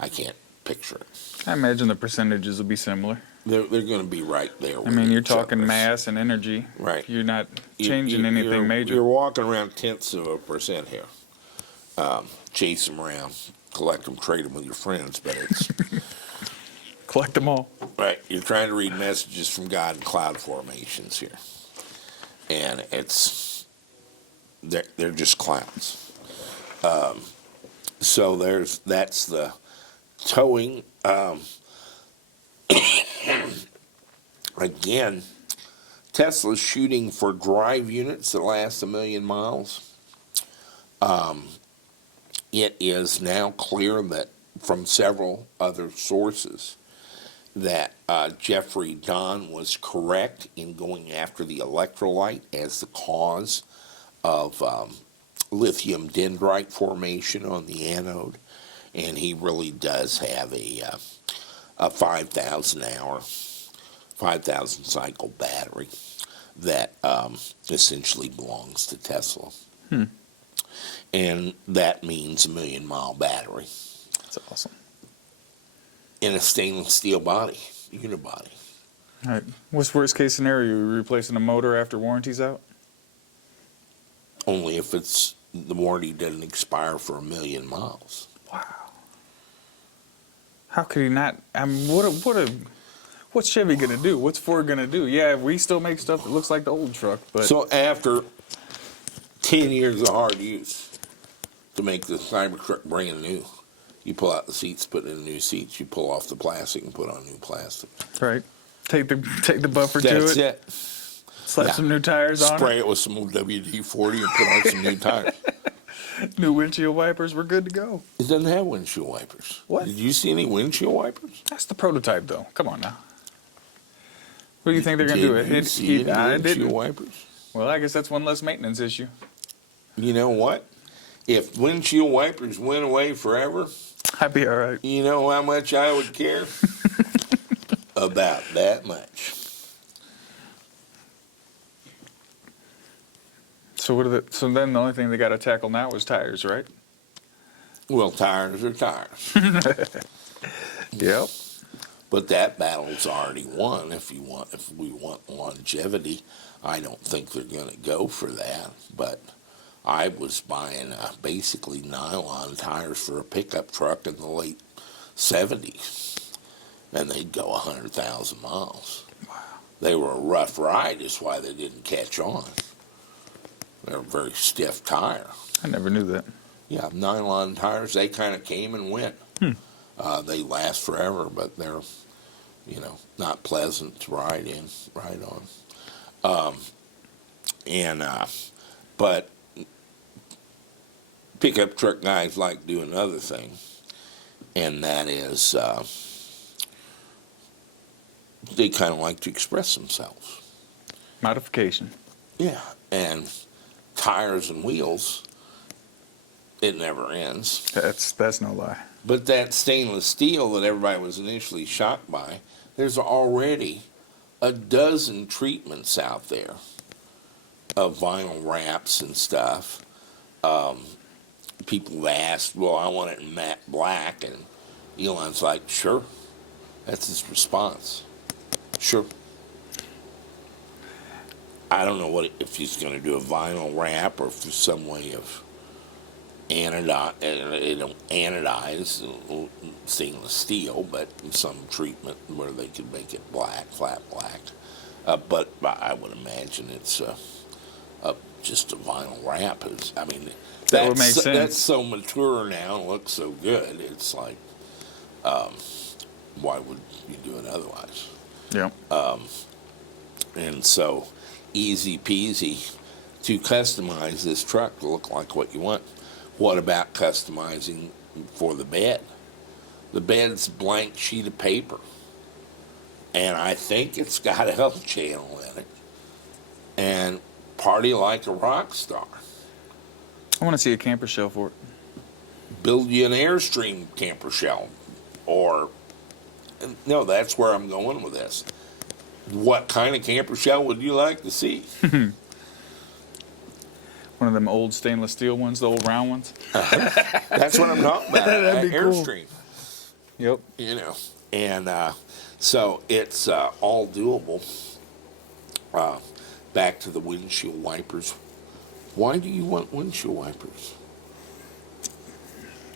I can't picture it. I imagine the percentages will be similar. They're going to be right there. I mean, you're talking mass. mass and energy. Right. You're not changing anything major. You're walking around 0.1% here. Chase them around, collect them, trade them with your friends, but it's Collect them all. right. You're trying to read messages from God in cloud formations here, and they're just clowns. So that's the towing. Again, Tesla's shooting for drive units that last 1 million miles. It is now clear that from several other sources that Jeffrey Don was correct in going after the electrolyte as the cause of lithium dendrite formation on the anode, and he really does have a 5,000 cycle battery that essentially belongs to Tesla. And that means a 1,000,000-mile battery That's awesome. in a stainless steel body, unibody. All right. What's worst case scenario? You replacing a motor after warranty's out? Only if the warranty doesn't expire for 1,000,000 miles. Wow. How could he not? I mean, what's Chevy gonna do? What's Ford gonna do? Yeah, we still make stuff that looks like the old truck, but So after 10 years of hard use to make the Cybertruck brand new, you pull out the seats, put in new seats, you pull off the plastic and put on new plastic. right. Take the buffer That's to it. it. Slap Yeah. some new tires on Spray it with some WD-40 and put on some new tires. it. New windshield wipers. We're good to go. It doesn't have windshield wipers. What? Did you see any windshield wipers? That's the prototype, though. Come on now. What do you think they're gonna do? Did you see any I windshield didn't. wipers? Well, I guess that's one less maintenance issue. You know what? If windshield wipers went away forever, I'd be all right. you know how much I would care? About that much. So then the only thing they got to tackle now is tires, right? Well, tires are tires. Yep. But that battle's already won. If we want longevity, I don't think they're going to go for that. But I was buying basically nylon tires for a pickup truck in the late 70s, and they'd go 100,000 miles. Wow. They were a rough ride, is why they didn't catch on. They're a very stiff tire. I never knew that. Yeah, nylon tires, they kind of came and went. They last forever, but they're, not pleasant to ride on. But pickup truck guys like to do another thing, and that is they kind of like to express themselves. Modification. Yeah, and tires and wheels, it never ends. That's no lie. But that stainless steel that everybody was initially shocked by, there's already a dozen treatments out there of vinyl wraps and stuff. People have asked, well, I want it in matte black, and Elon's like, sure. That's his response. Sure. I don't know if he's going to do a vinyl wrap or if there's some way of anodize stainless steel, but some treatment where they could make it black, flat black. But I would imagine it's just a vinyl wrap. That would make sense. That's so mature now and looks so good. It's like, why would you do it otherwise? Yeah. And so, easy peasy to customize this truck to look like what you want. What about customizing for the bed? The bed's a blank sheet of paper, and I think it's got a L channel in it, and party like a rock star. I want to see a camper shell for it. Build you an Airstream camper shell, or no, that's where I'm going with this. What kind of camper shell would you like to see? One of them old stainless steel ones, the old round ones. That's what I'm talking about. That'd be cool. Airstream. Yep. And so it's all doable. Back to the windshield wipers. Why do you want windshield wipers?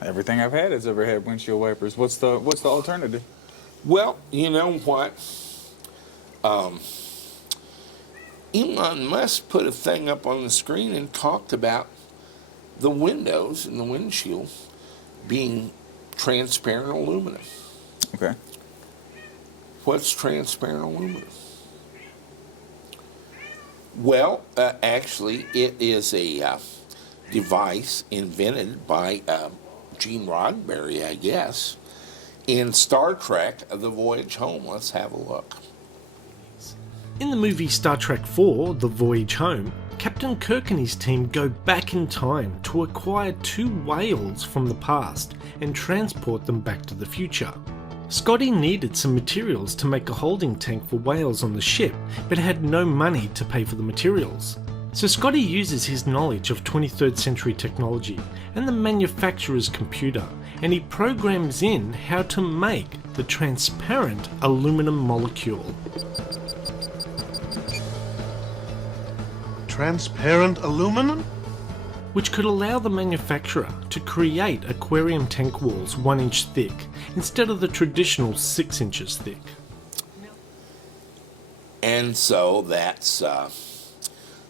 Everything I've had has ever had windshield wipers. What's the alternative? Well, you know what? Elon Musk put a thing up on the screen and talked about the windows and the windshield being transparent aluminum. Okay. What's transparent aluminum? Well, actually, it is a device invented by Gene Roddenberry, I guess, in Star Trek The Voyage Home. Let's have a look. In the movie Star Trek IV, The Voyage Home, Captain Kirk and his team go back in time to acquire 2 whales from the past and transport them back to the future. Scotty needed some materials to make a holding tank for whales on the ship, but had no money to pay for the materials. So Scotty uses his knowledge of 23rd century technology and the manufacturer's computer, and he programs in how to make the transparent aluminum molecule. Transparent aluminum? Which could allow the manufacturer to create aquarium tank walls 1 inch thick instead of the traditional 6 inches thick. And so that's,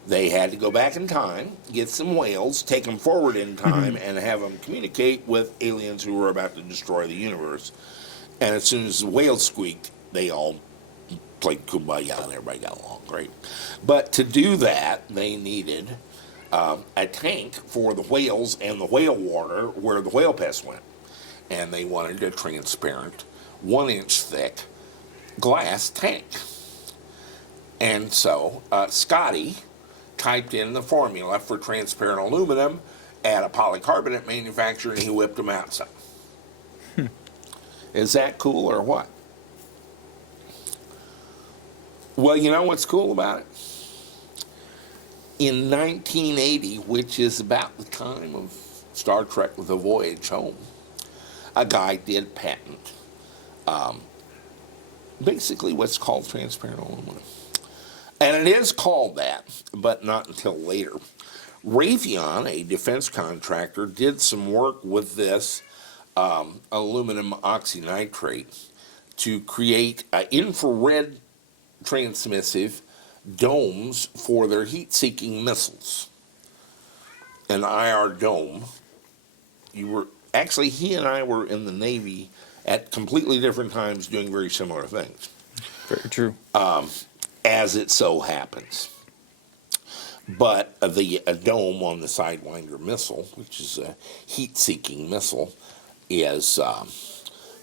they had to go back in time, get some whales, take them forward in time, and have them communicate with aliens who were about to destroy the universe. And as soon as the whales squeaked, they all played kumbaya and everybody got along great. But to do that, they needed a tank for the whales and the whale water where the whale pest went. And they wanted a transparent, 1 inch thick glass tank. And so Scotty typed in the formula for transparent aluminum at a polycarbonate manufacturer, and he whipped them out some. Is that cool or what? Well, you know what's cool about it? In 1980, which is about the time of Star Trek The Voyage Home, a guy did patent basically what's called transparent aluminum. And it is called that, but not until later. Raytheon, a defense contractor, did some work with this aluminum oxynitrate to create infrared transmissive domes for their heat-seeking missiles. An IR dome. He and I were in the Navy at completely different times doing very similar things. Very true. As it so happens. But a dome on the Sidewinder missile, which is a heat-seeking missile, is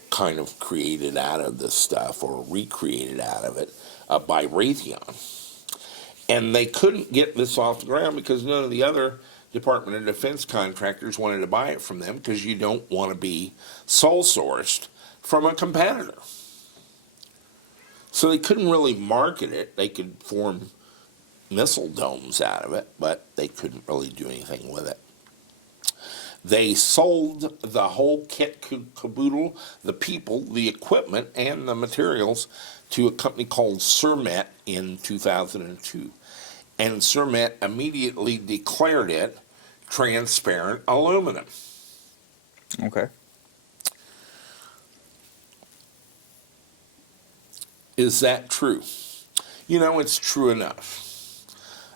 kind of created out of this stuff, or recreated out of it, by Raytheon. And they couldn't get this off the ground because none of the other Department of Defense contractors wanted to buy it from them, because you don't want to be sole sourced from a competitor. So they couldn't really market it. They could form missile domes out of it, but they couldn't really do anything with it. They sold the whole kit caboodle, the people, the equipment, and the materials to a company called Cermet in 2002. And Cermet immediately declared it transparent aluminum. Okay. Is that true? You know, it's true enough.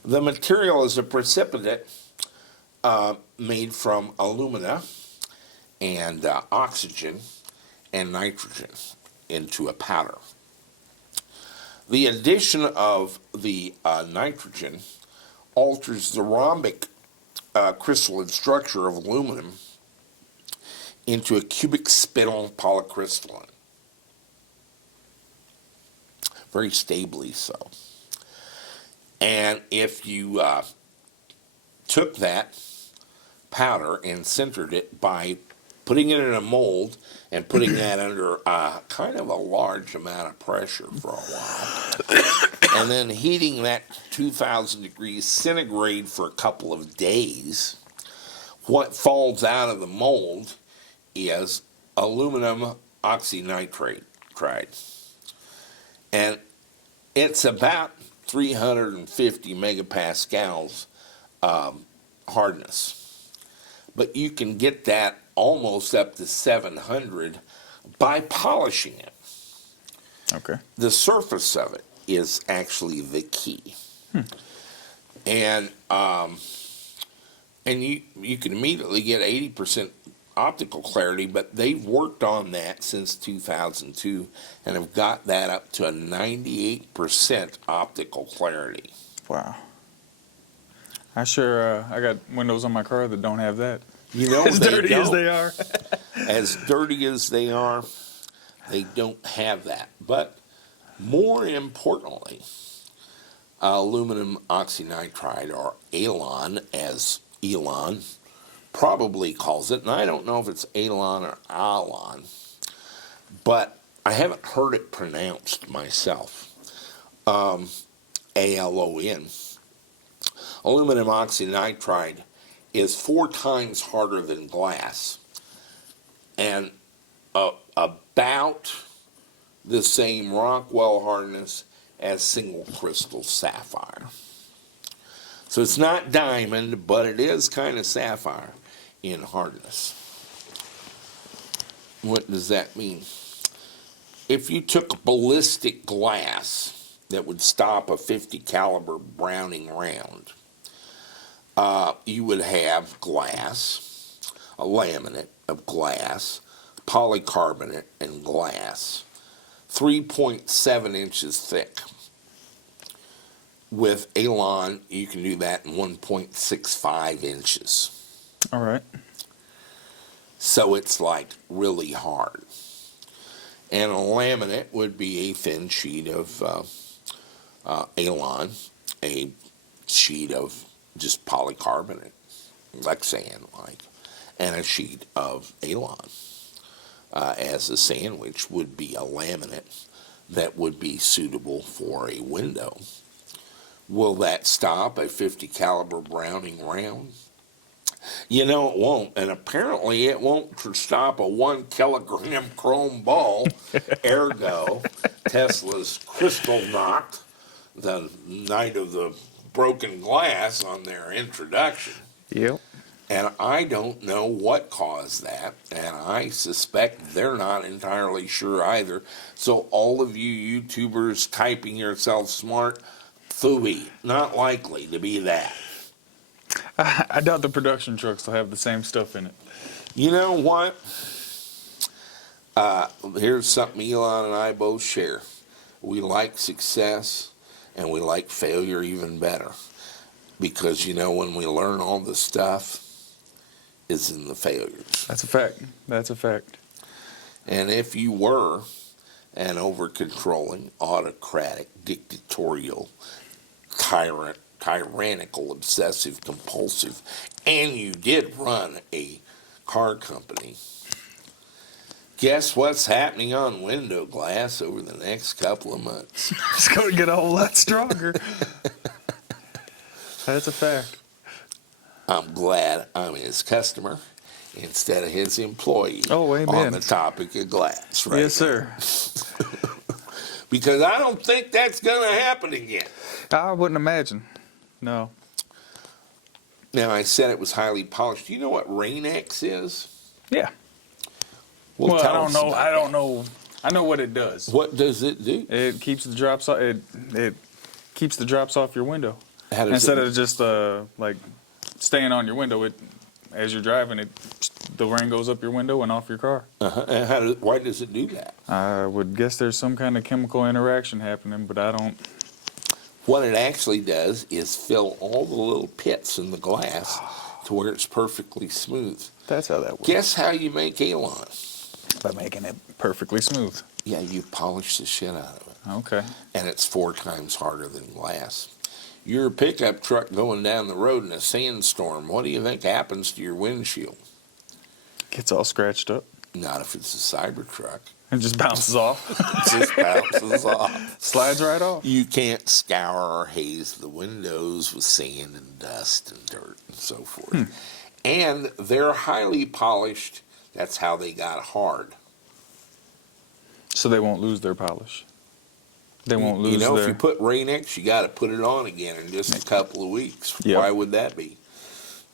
The material is a precipitate made from alumina and oxygen and nitrogen into a powder. The addition of the nitrogen alters the rhombic crystalline structure of aluminum into a cubic spinel polycrystalline. Very stably so. And if you took that powder and sintered it by putting it in a mold and putting that under kind of a large amount of pressure for a while, and then heating that 2,000 degrees centigrade for a couple of days, what falls out of the mold is aluminum oxynitrate. And it's about 350 megapascals hardness. But you can get that almost up to 700 by polishing it. Okay. The surface of it is actually the key. And you can immediately get 80% optical clarity, but they've worked on that since 2002 and have got that up to a 98% optical clarity. Wow. I got windows on my car that don't have that. You know, As dirty as don't. they are. As dirty as they are, they don't have that. But more importantly, aluminum oxynitride, or ALON, as Elon probably calls it, and I don't know if it's ALON or ALON, but I haven't heard it pronounced myself. ALON. Aluminum oxynitride is 4 times harder than glass and about the same Rockwell hardness as single crystal sapphire. So it's not diamond, but it is kind of sapphire in hardness. What does that mean? If you took ballistic glass that would stop a 50 caliber Browning round, you would have glass, a laminate of glass, polycarbonate, and glass, 3.7 inches thick. With ALON, you can do that in 1.65 inches. All right. So it's like really hard. And a laminate would be a thin sheet of ALON, a sheet of just polycarbonate, like sand, and a sheet of ALON. As a sandwich would be a laminate that would be suitable for a window. Will that stop a 50 caliber Browning round? You know it won't, and apparently it won't stop a 1 kilogram chrome ball. Ergo, Tesla's crystal knocked the night of the broken glass on their introduction. Yep. And I don't know what caused that, and I suspect they're not entirely sure either. So all of you YouTubers typing yourself smart, phooey, not likely to be that. I doubt the production trucks will have the same stuff in it. You know what? Here's something Elon and I both share. We like success, and we like failure even better. Because, you know, when we learn all the stuff, is in the failures. That's a fact. That's a fact. And if you were an over-controlling, autocratic, dictatorial, tyrannical, obsessive, compulsive, and you did run a car company, guess what's happening on window glass over the next couple of months? It's going to get a whole lot stronger. That's a fact. I'm glad I'm his customer instead of his employee. Oh, amen. On the topic of glass, right? Yes, sir. Because I don't think that's going to happen again. I wouldn't imagine. No. Now, I said it was highly polished. Do you know what Rain-X is? Yeah. Well, I tell don't us know. about I don't that. know. I know what it does. What does it do? It keeps the drops off. It keeps the drops off your window. How does Instead it, of just like staying on your window, as you're driving, the rain goes up your window and off your car. And why does it do that? I would guess there's some kind of chemical interaction happening, but I don't. What it actually does is fill all the little pits in the glass to where it's perfectly smooth. That's how that works. Guess how you make ALON? By making it perfectly smooth. Yeah, you polish the shit out of it. Okay. And it's 4 times harder than glass. You're a pickup truck going down the road in a sandstorm. What do you think happens to your windshield? Gets all scratched up Not if it's a Cybertruck. and just bounces off. It just bounces off. Slides right off. You can't scour or haze the windows with sand and dust and dirt and so forth. And they're highly polished. That's how they got hard. So they won't lose their polish. They won't lose You know, their. if you put Rain-X, you got to put it on again in just a couple of weeks. Yep. Why would that be?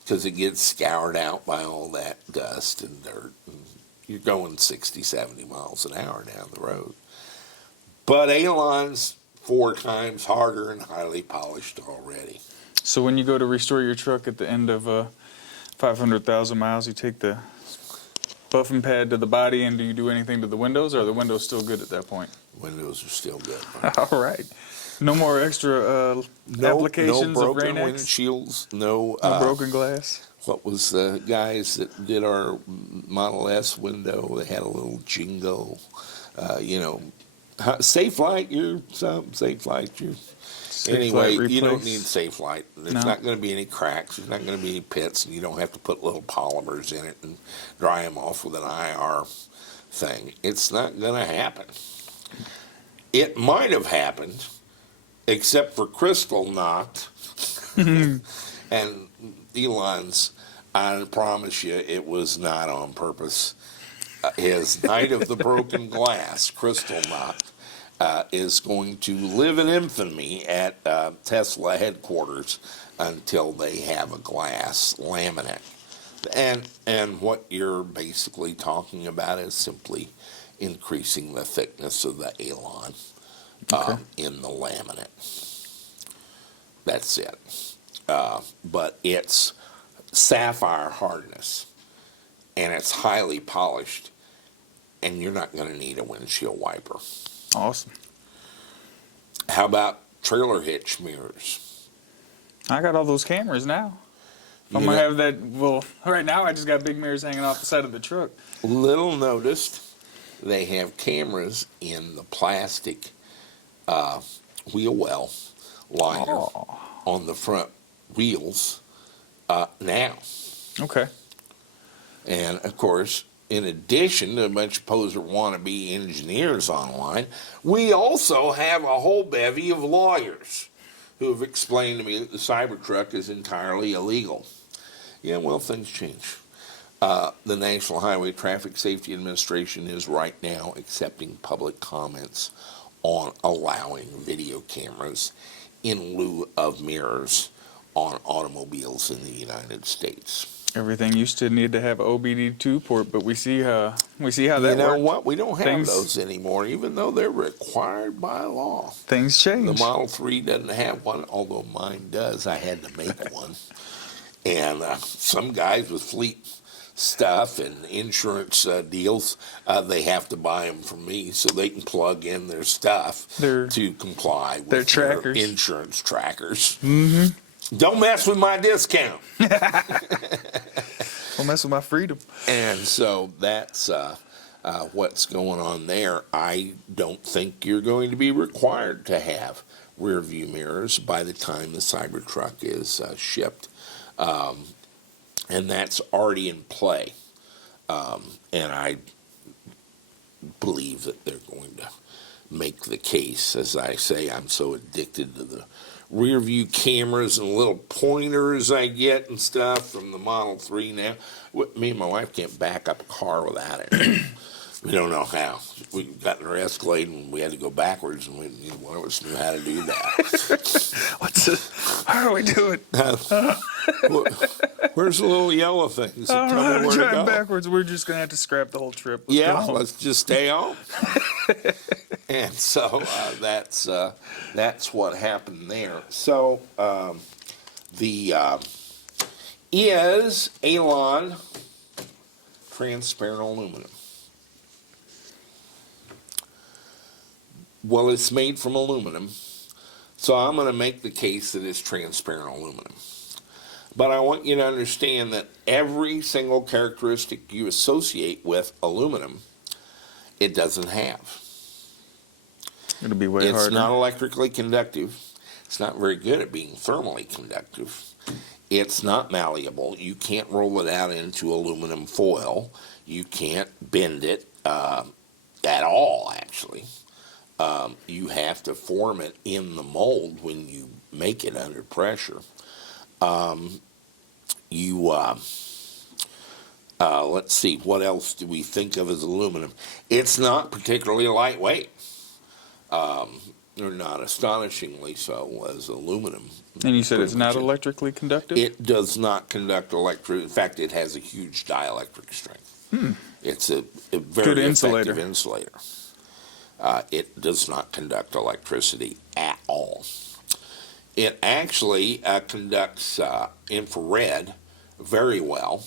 Because it gets scoured out by all that dust and dirt. And you're going 60, 70 miles an hour down the road. But ALON's 4 times harder and highly polished already. So when you go to restore your truck at the end of 500,000 miles, you take the buffing pad to the body, and do you do anything to the windows, or are the windows still good at that point? Windows are still good. All right. No more extra applications no of broken Rain-X? windshields, no No broken glass? what was the guys that did our Model S window? They had a little jingle, Safe Light, Safe Light, Anyway, you don't need Safe Light. There's not going to be any cracks. There's not going to be any pits, and you don't have to put little polymers in it and dry them off with an IR thing. It's not going to happen. It might have happened, except for Crystal knocked. And Elon's, I promise you, it was not on purpose. His Night of the Broken Glass, Crystal knocked, is going to live in infamy at Tesla headquarters until they have a glass laminate. And what you're basically talking about is simply increasing the thickness of the Alon in the laminate. That's it. But it's sapphire hardness, and it's highly polished, and you're not going to need a windshield wiper. Awesome. How about trailer hitch mirrors? I got all those cameras now. I'm going to have that. Well, right now I just got big mirrors hanging off the side of the truck. Little noticed, they have cameras in the plastic wheel well liner on the front wheels now. Okay. And, of course, in addition to a bunch of poser wannabe engineers online, we also have a whole bevy of lawyers who have explained to me that the Cybertruck is entirely illegal. Yeah, well, things change. The National Highway Traffic Safety Administration is right now accepting public comments on allowing video cameras in lieu of mirrors on automobiles in the United States. Everything used to need to have OBD2 port, but we see how that works. You know what? We don't have those anymore, even though they're required by law. Things change. The Model 3 doesn't have one, although mine does. I had to make one. And some guys with fleet stuff and insurance deals, they have to buy them from me so they can plug in their stuff to comply with their insurance trackers. Mm-hmm. Don't mess with my discount. Don't mess with my freedom. And so that's what's going on there. I don't think you're going to be required to have rear view mirrors by the time the Cybertruck is shipped. And that's already in play. And I believe that they're going to make the case. As I say, I'm so addicted to the rear view cameras and little pointers I get and stuff from the Model 3 now. Me and my wife can't back up a car without it. We don't know how. We got in our Escalade and we had to go backwards, and one of us knew how to do that. How do we do it? Where's the little yellow things that tell me where to go? Backwards. We're just gonna have to scrap the whole trip. Let's just stay home. And so that's what happened there. So is Alon transparent aluminum? Well, it's made from aluminum, so I'm going to make the case that it's transparent aluminum. But I want you to understand that every single characteristic you associate with aluminum, it doesn't have. It'll be way harder. It's not electrically conductive. It's not very good at being thermally conductive. It's not malleable. You can't roll it out into aluminum foil. You can't bend it at all, actually. You have to form it in the mold when you make it under pressure. Let's see, what else do we think of as aluminum? It's not particularly lightweight. Or not astonishingly so as aluminum. And you said it's not electrically conductive? It does not conduct electric. In fact, it has a huge dielectric strength. It's a very effective insulator. It does not conduct electricity at all. It actually conducts infrared very well,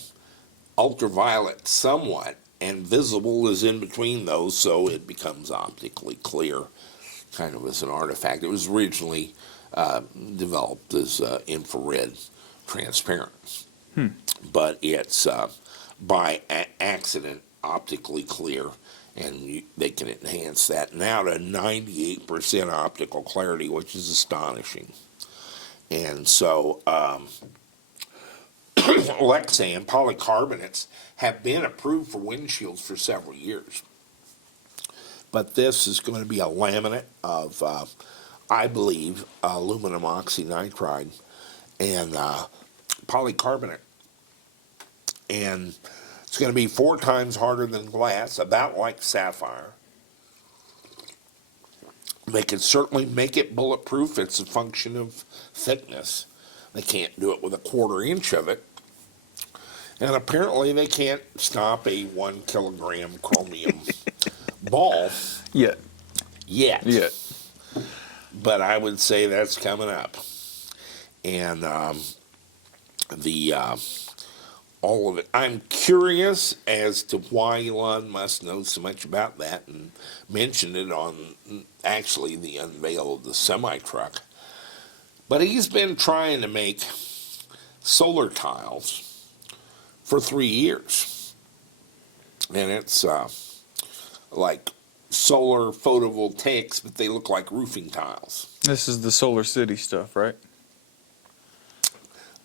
ultraviolet somewhat, and visible is in between those, so it becomes optically clear, kind of as an artifact. It was originally developed as infrared transparent. but it's by accident optically clear, and they can enhance that now to 98% optical clarity, which is astonishing. And so Lexan polycarbonates have been approved for windshields for several years. But this is going to be a laminate of, I believe, aluminum oxynitride and polycarbonate. And it's going to be 4 times harder than glass, about like sapphire. They can certainly make it bulletproof. It's a function of thickness. They can't do it with a 1/4 inch of it. And apparently they can't stop a 1 kilogram chromium ball Yeah. yet. Yeah. But I would say that's coming up. And all of it. I'm curious as to why Elon Musk knows so much about that and mentioned it on actually the unveil of the semi-truck. But he's been trying to make solar tiles for 3 years. And it's like solar photovoltaics, but they look like roofing tiles. This is the Solar City stuff, right?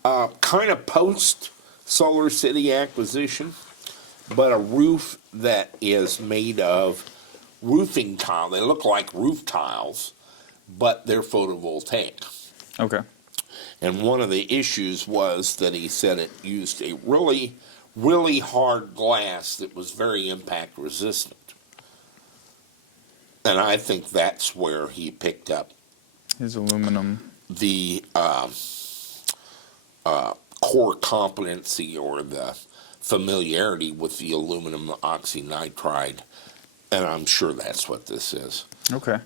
Kind of post Solar City acquisition, but a roof that is made of roofing tile. They look like roof tiles, but they're photovoltaic. Okay. And one of the issues was that he said it used a really, really hard glass that was very impact resistant. And I think that's where he picked up His aluminum. the core competency or the familiarity with the aluminum oxynitride, and I'm sure that's what this is. Okay.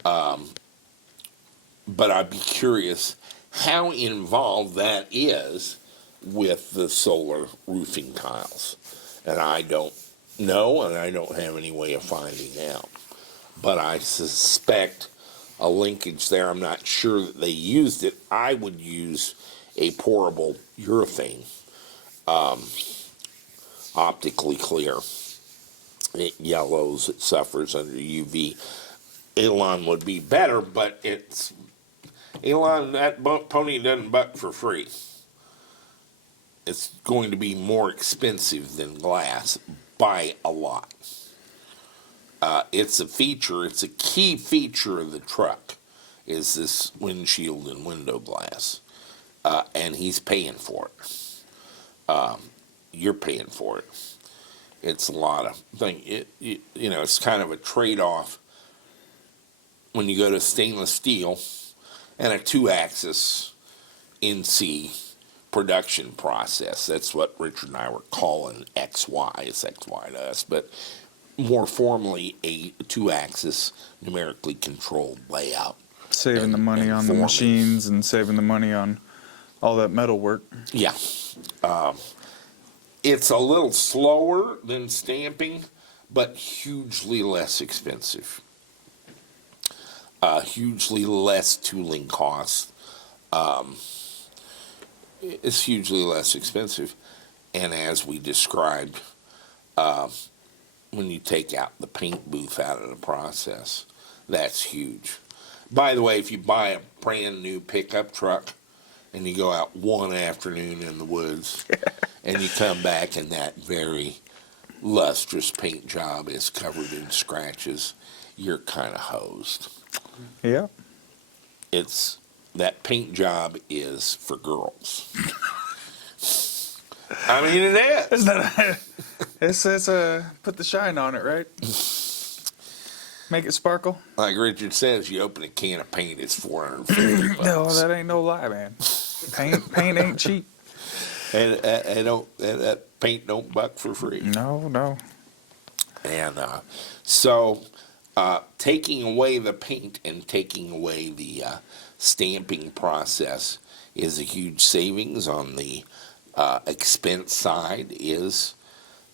But I'd be curious how involved that is with the solar roofing tiles. And I don't know, and I don't have any way of finding out. But I suspect a linkage there. I'm not sure that they used it. I would use a pourable urethane, optically clear. It yellows, it suffers under UV. Elon would be better, but it's Elon, that pony doesn't buck for free. It's going to be more expensive than glass by a lot. It's a feature, it's a key feature of the truck, is this windshield and window glass. And he's paying for it. You're paying for it. It's a lot of thing. It's kind of a trade-off when you go to stainless steel and a 2-axis NC production process. That's what Richard and I were calling XY. It's XY to us, but more formally a 2-axis numerically controlled layout. Saving the money on the machines and saving the money on all that metal work. Yeah. It's a little slower than stamping, but hugely less expensive. Hugely less tooling costs. It's hugely less expensive. And as we described, when you take out the paint booth out of the process, that's huge. By the way, if you buy a brand new pickup truck and you go out one afternoon in the woods and you come back and that very lustrous paint job is covered in scratches, you're kind of hosed. Yeah. That paint job is for girls. I mean, it is. It's put the shine on it, right? Make it sparkle. Like Richard says, you open a can of paint, it's $450. No, that ain't no lie, man. Paint ain't cheap. And that paint don't buck for free. No. And so taking away the paint and taking away the stamping process is a huge savings. On the expense side is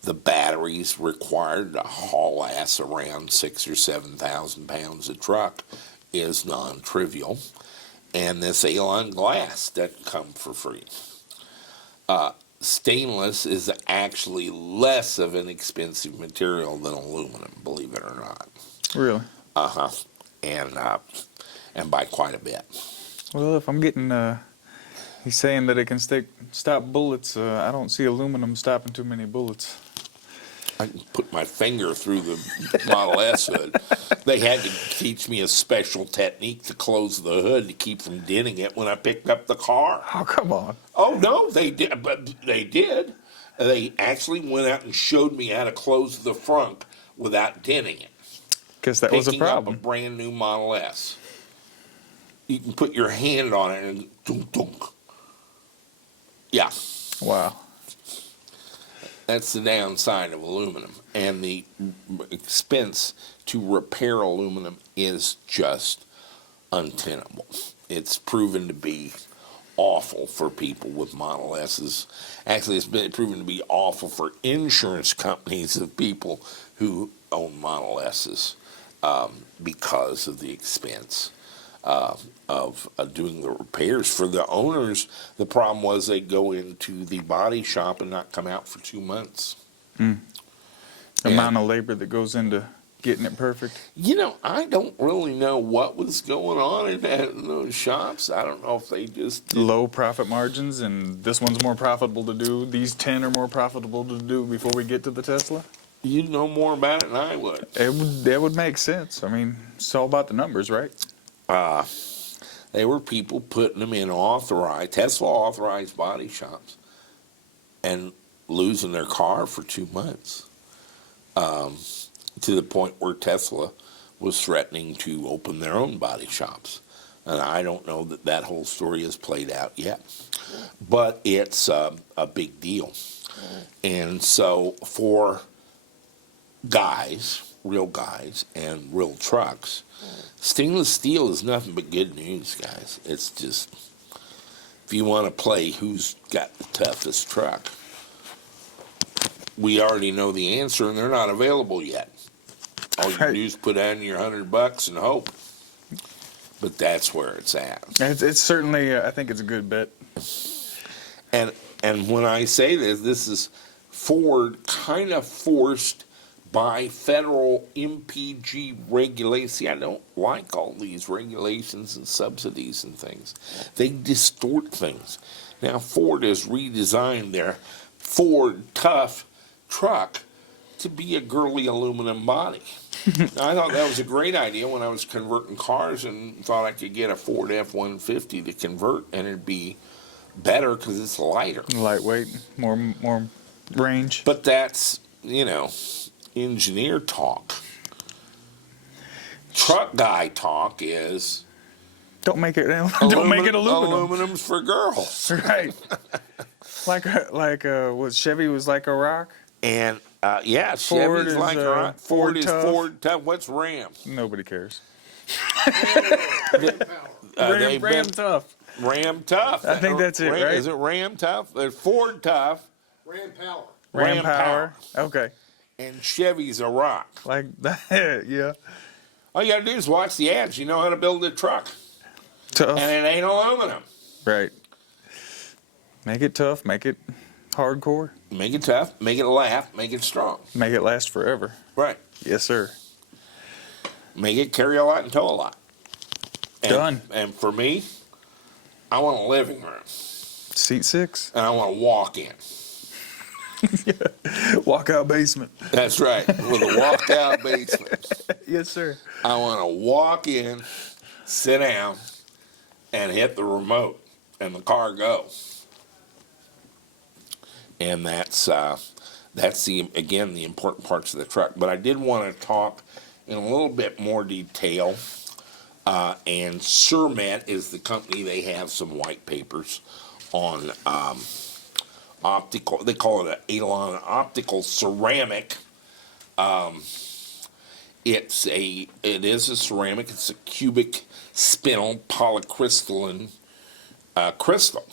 the batteries required to haul ass around 6,000 or 7,000 pounds of truck is non-trivial. And this Alon glass doesn't come for free. stainless is actually less of an expensive material than aluminum, believe it or not. Really? Uh-huh. And by quite a bit. Well, if I'm getting, he's saying that it can stop bullets. I don't see aluminum stopping too many bullets. I can put my finger through the Model S hood. They had to teach me a special technique to close the hood to keep from denting it when I picked up the car. Oh, come on. Oh, no, they did. But they did. They actually went out and showed me how to close the front without denting it. Guess that was a Picking up a problem. brand new Model S. You can put your hand on it and dunk, dunk. Yeah, Wow. that's the downside of aluminum. And the expense to repair aluminum is just untenable. It's proven to be awful for people with Model S's. Actually, it's been proven to be awful for insurance companies of people who own Model S's because of the expense of doing the repairs. For the owners, the problem was they go into the body shop and not come out for 2 months. The amount of labor that goes into getting it perfect. You know, I don't really know what was going on in those shops. I don't know if they just Low profit margins, and this one's more profitable to do. These 10 are more profitable to do before we get to the Tesla. you know more about it than I would. That would make sense. I mean, it's all about the numbers, right? They were people putting them in Tesla authorized body shops and losing their car for 2 months. To the point where Tesla was threatening to open their own body shops. And I don't know that that whole story has played out yet. But it's a big deal. And so for real guys, and real trucks, stainless steel is nothing but good news, guys. It's just, if you want to play who's got the toughest truck, we already know the answer, and they're not available yet. All you Right. do is put down your $100 and hope. But that's where it's at. It's certainly, I think it's a good bet. And when I say this is Ford kind of forced by federal MPG regulations. See, I don't like all these regulations and subsidies and things. They distort things. Now, Ford has redesigned their Ford Tough truck to be a girly aluminum body. I thought that was a great idea when I was converting cars and thought I could get a Ford F-150 to convert and it'd be better because it's lighter. Lightweight, more range. But that's, engineer talk. Truck guy talk is Don't make it aluminum. aluminum's for girls. Right. like what Chevy was like a rock. And yeah, Ford Chevy's is, like a rock. Ford Ford is Tough. Ford Tough. What's Ram? Nobody cares. They've Ram been- tough. Ram Tough. I think that's it, right? Is it Ram Tough? There's Ford Tough Ram Power. Ram Ram power. Okay. and Chevy's a rock. Like that. Yeah. All you gotta do is watch the ads. You know how to build a truck. Tough. And it ain't aluminum. Right. Make it tough. Make it hardcore. Make it tough, make it laugh, make it strong. Make it last forever. Right. Yes, sir. Make it carry a lot and tow a lot. And, Done. And for me, I want a living room. Seat 6. And I want to walk in. Walkout basement. That's right. With a walkout basement. Yes, sir. I want to walk in, sit down, and hit the remote, and the car go. And that's the important parts of the truck. But I did want to talk in a little bit more detail. And Surmet is the company. They have some white papers on optical. They call it an Edelon optical ceramic. It is a ceramic. It's a cubic spinel polycrystalline crystal,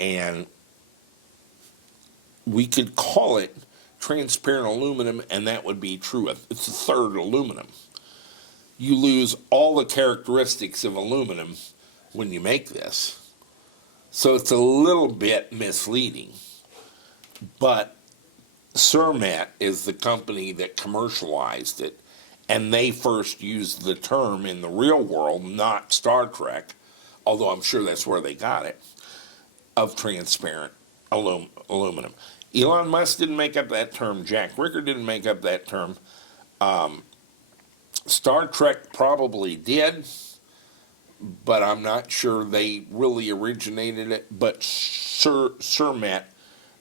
and we could call it transparent aluminum, and that would be true. It's a third aluminum. You lose all the characteristics of aluminum when you make this. So it's a little bit misleading. But Cermet is the company that commercialized it, and they first used the term in the real world, not Star Trek, although I'm sure that's where they got it, of transparent aluminum. Elon Musk didn't make up that term. Jack Ricker didn't make up that term. Star Trek probably did, but I'm not sure they really originated it. But Cermet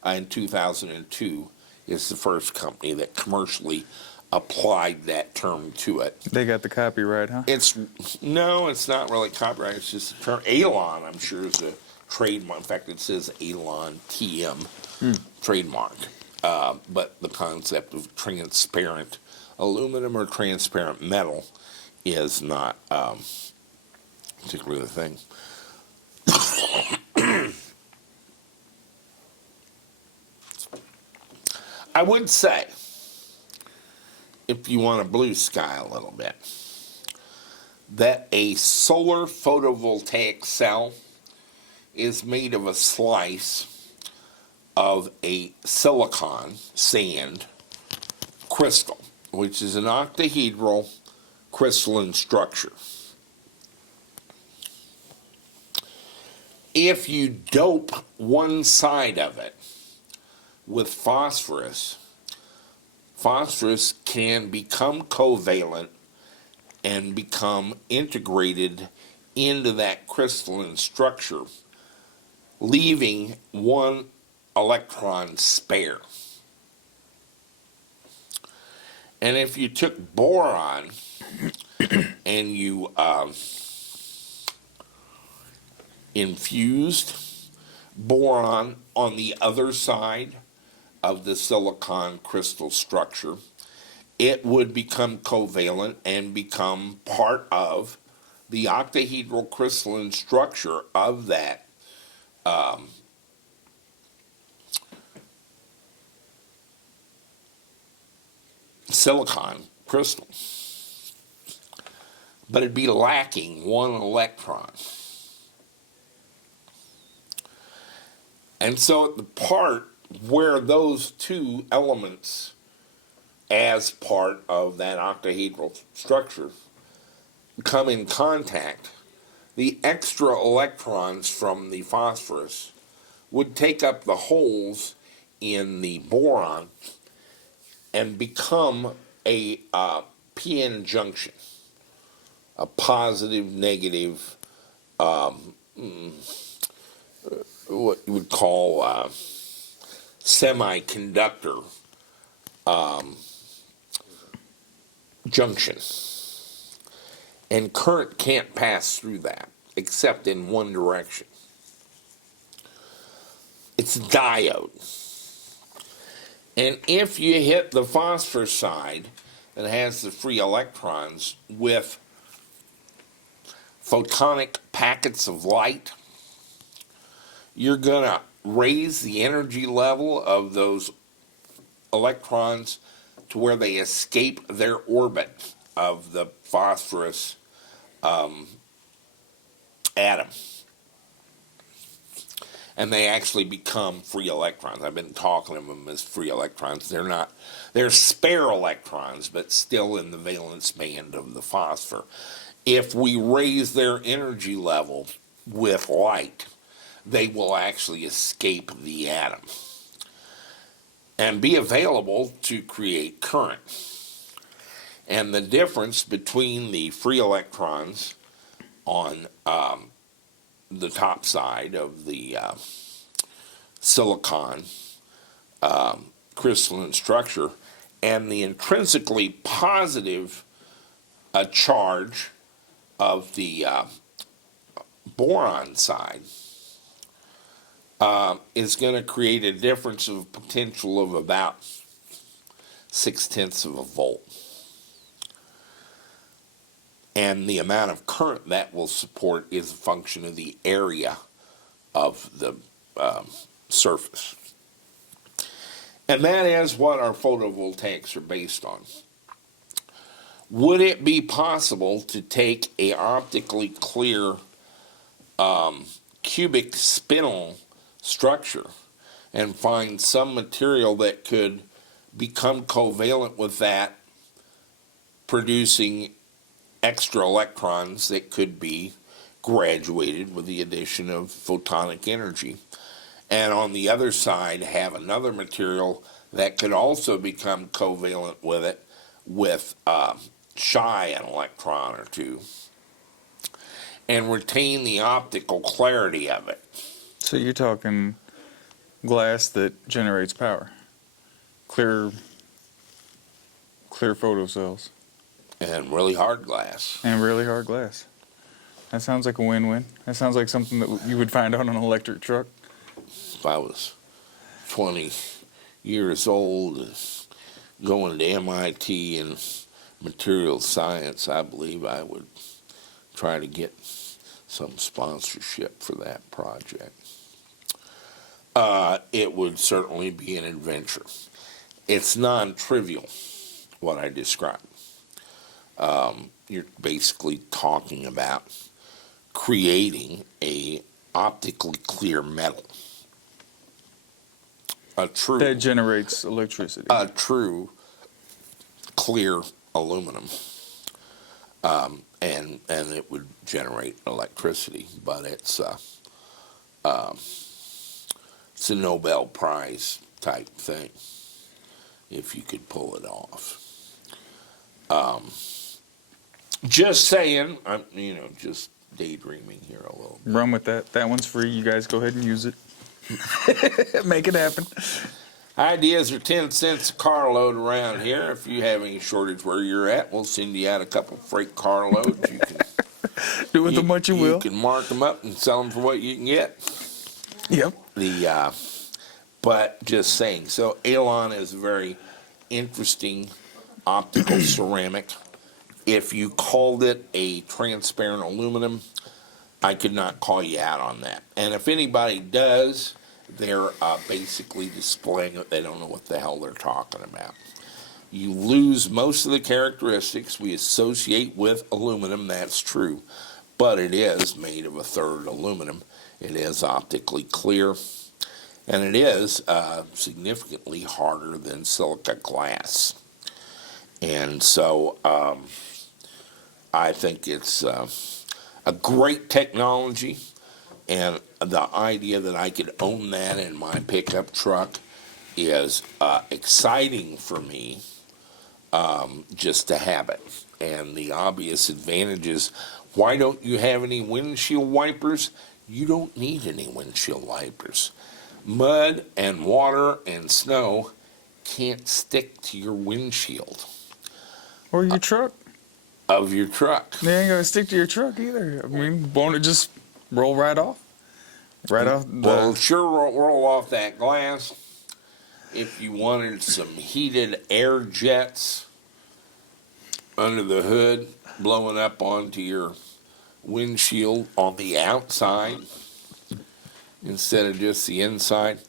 in 2002 is the first company that commercially applied that term to it. They got the copyright, huh? It's not really copyright. It's just a term. Alon, I'm sure, is a trademark. In fact, it says Alon TM trademark. But the concept of transparent aluminum or transparent metal is not particularly the thing. I would say, if you want a blue sky a little bit, that a solar photovoltaic cell is made of a slice of a silicon sand crystal, which is an octahedral crystalline structure. If you dope one side of it with phosphorus, phosphorus can become covalent and become integrated into that crystalline structure, leaving one electron spare. And if you took boron and you infused boron on the other side of the silicon crystal structure, it would become covalent and become part of the octahedral crystalline structure of that silicon crystal. But it'd be lacking one electron. And so at the part where those two elements as part of that octahedral structure come in contact, the extra electrons from the phosphorus would take up the holes in the boron and become a p-n junction, a positive negative, what you would call semiconductor junction. And current can't pass through that except in one direction. It's a diode. And if you hit the phosphorus side that has the free electrons with photonic packets of light, you're going to raise the energy level of those electrons to where they escape their orbit of the phosphorus atom. And they actually become free electrons. I've been talking of them as free electrons. They're not, they're spare electrons, but still in the valence band of the phosphor. If we raise their energy level with light, they will actually escape the atom and be available to create current. And the difference between the free electrons on the top side of the silicon crystalline structure and the intrinsically positive charge of the boron side is going to create a difference of potential of about 0.6 of a volt. And the amount of current that will support is a function of the area of the surface. And that is what our photovoltaics are based on. Would it be possible to take a optically clear cubic spinel structure and find some material that could become covalent with that, producing extra electrons that could be graduated with the addition of photonic energy. And on the other side, have another material that could also become covalent with it, with shy an electron or two, and retain the optical clarity of it. So you're talking glass that generates power, clear photocells, And really hard glass. and really hard glass. That sounds like a win-win. That sounds like something that you would find on an electric truck. If I was 20 years old and going to MIT in materials science, I believe I would try to get some sponsorship for that project. It would certainly be an adventure. It's non-trivial, what I described. You're basically talking about creating a optically clear metal. A true That generates electricity. true clear aluminum, and it would generate electricity. But it's a Nobel Prize type thing if you could pull it off. Just saying, I'm just daydreaming here a little bit. Run with that. That one's free. You guys go ahead and use it. Make it happen. Ideas are 10 cents a carload around here. If you have any shortage where you're at, we'll send you out a couple freight carloads. You can Do with them what you will. You can mark them up and sell them for what you can get. Yep. But just saying. So Alon is a very interesting optical ceramic. If you called it a transparent aluminum, I could not call you out on that. And if anybody does, they're basically displaying it. They don't know what the hell they're talking about. You lose most of the characteristics we associate with aluminum, that's true. But it is made of a third aluminum. It is optically clear. And it is significantly harder than silica glass. And so I think it's a great technology, and the idea that I could own that in my pickup truck is exciting for me, just to have it. And the obvious advantages, why don't you have any windshield wipers? You don't need any windshield wipers. Mud and water and snow can't stick to your windshield Or your truck. of your truck. They ain't gonna stick to your truck either. I mean, won't it just roll right off? Right off the... Well, sure, roll off that glass. If you wanted some heated air jets under the hood blowing up onto your windshield on the outside instead of just the inside,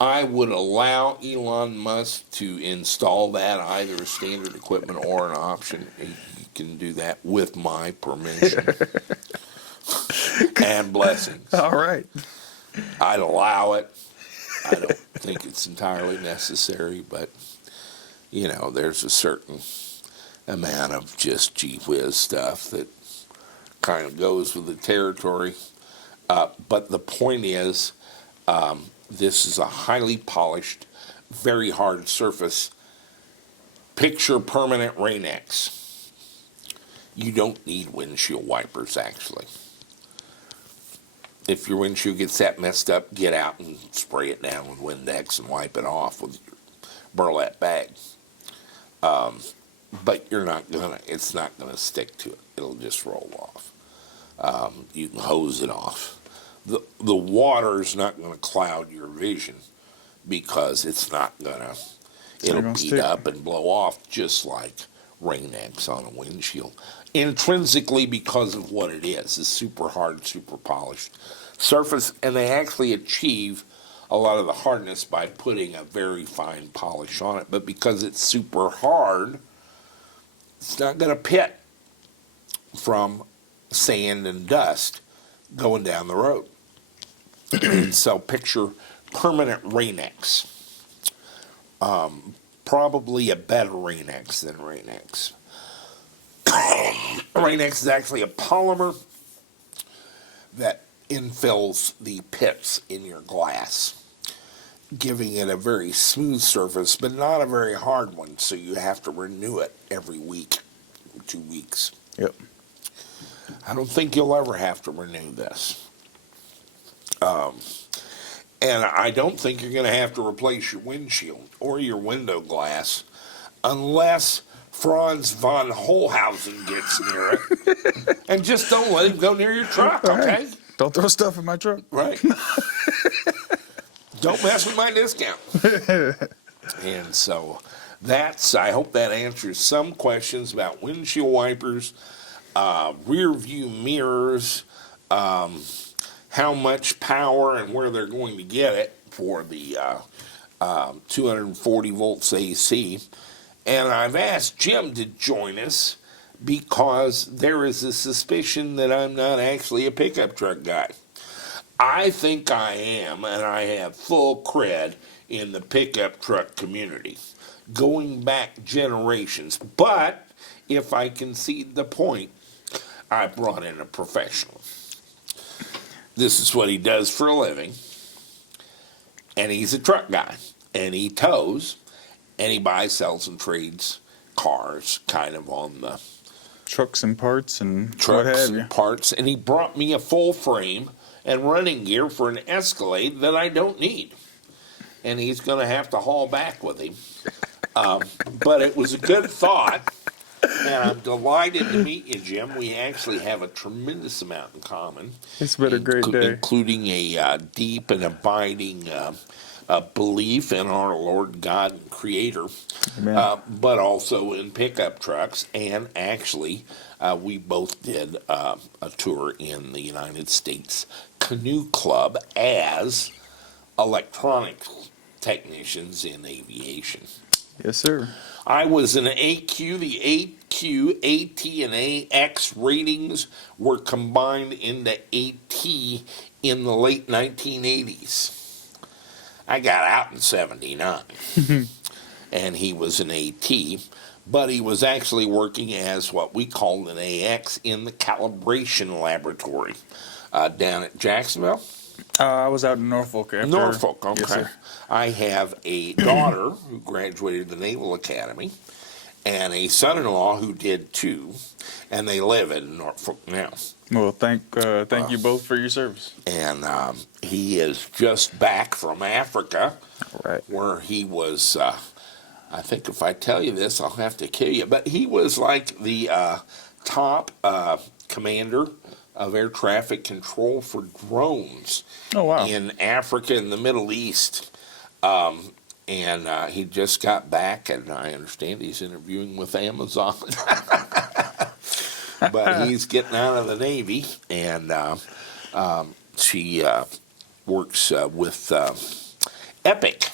I would allow Elon Musk to install that, either as standard equipment or an option. He can do that with my permission and blessings. All right. I'd allow it. I don't think it's entirely necessary, but, there's a certain amount of just gee whiz stuff that kind of goes with the territory. But the point is, this is a highly polished, very hard surface. Picture permanent Rain-X. You don't need windshield wipers, actually. If your windshield gets that messed up, get out and spray it down with Windex and wipe it off with your burlap bag. But it's not gonna stick to it. It'll just roll off. You can hose it off. The water's not gonna cloud your vision because it'll gonna beat stick. up and blow off just like Rain-X on a windshield. Intrinsically, because of what it is, a super hard, super polished surface, and they actually achieve a lot of the hardness by putting a very fine polish on it. But because it's super hard, it's not going to pit from sand and dust going down the road. So picture permanent Rain-X. Probably a better Rain-X than Rain-X. Rain-X is actually a polymer that infills the pits in your glass, giving it a very smooth surface, but not a very hard one, so you have to renew it every week, 2 weeks. Yep. I don't think you'll ever have to renew this. And I don't think you're going to have to replace your windshield or your window glass unless Franz von Holhausen gets near it. And just don't let him go near your truck, okay? Don't throw stuff in my truck. Right. Don't mess with my discount. And so I hope that answers some questions about windshield wipers, rear view mirrors, how much power and where they're going to get it for the 240 volts AC. And I've asked Jim to join us because there is a suspicion that I'm not actually a pickup truck guy. I think I am, and I have full cred in the pickup truck community, going back generations. But if I concede the point, I brought in a professional. This is what he does for a living, and he's a truck guy, and he tows, and he buys, sells, and trades cars, kind of on the Trucks and parts and what trucks have you. and parts, and he brought me a full frame and running gear for an Escalade that I don't need, and he's going to have to haul back with him. But it was a good thought. And I'm delighted to meet you, Jim. We actually have a tremendous amount in common. It's been a great day. Including a deep and abiding belief in our Lord God and Creator, but also in pickup trucks. And actually, we both did a tour in the United States Canoe Club as electronics technicians in aviation. Yes, sir. I was an AQ. The AQ, AT, and AX ratings were combined into AT in the late 1980s. I got out in 79, and he was an AT, but he was actually working as what we called an AX in the calibration laboratory down at Jacksonville. I was out in Norfolk after. Norfolk, okay. Yes, sir. I have a daughter who graduated the Naval Academy and a son-in-law who did too, and they live in Norfolk now. Well, thank you both for your service. And he is just back from Africa, Right. where he was, I think if I tell you this, I'll have to kill you, but he was like the top commander of air traffic control for drones Oh, wow. in Africa and the Middle East. And he just got back, and I understand he's interviewing with Amazon. But he's getting out of the Navy, and she works with Epic,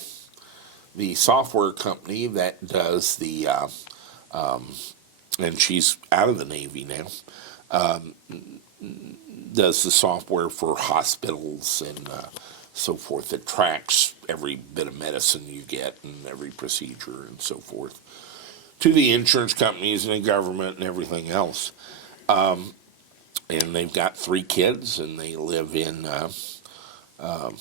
the software company that does the, and she's out of the Navy now, does the software for hospitals and so forth that tracks every bit of medicine you get and every procedure and so forth to the insurance companies and the government and everything else. And they've got 3 kids, and they live in, I don't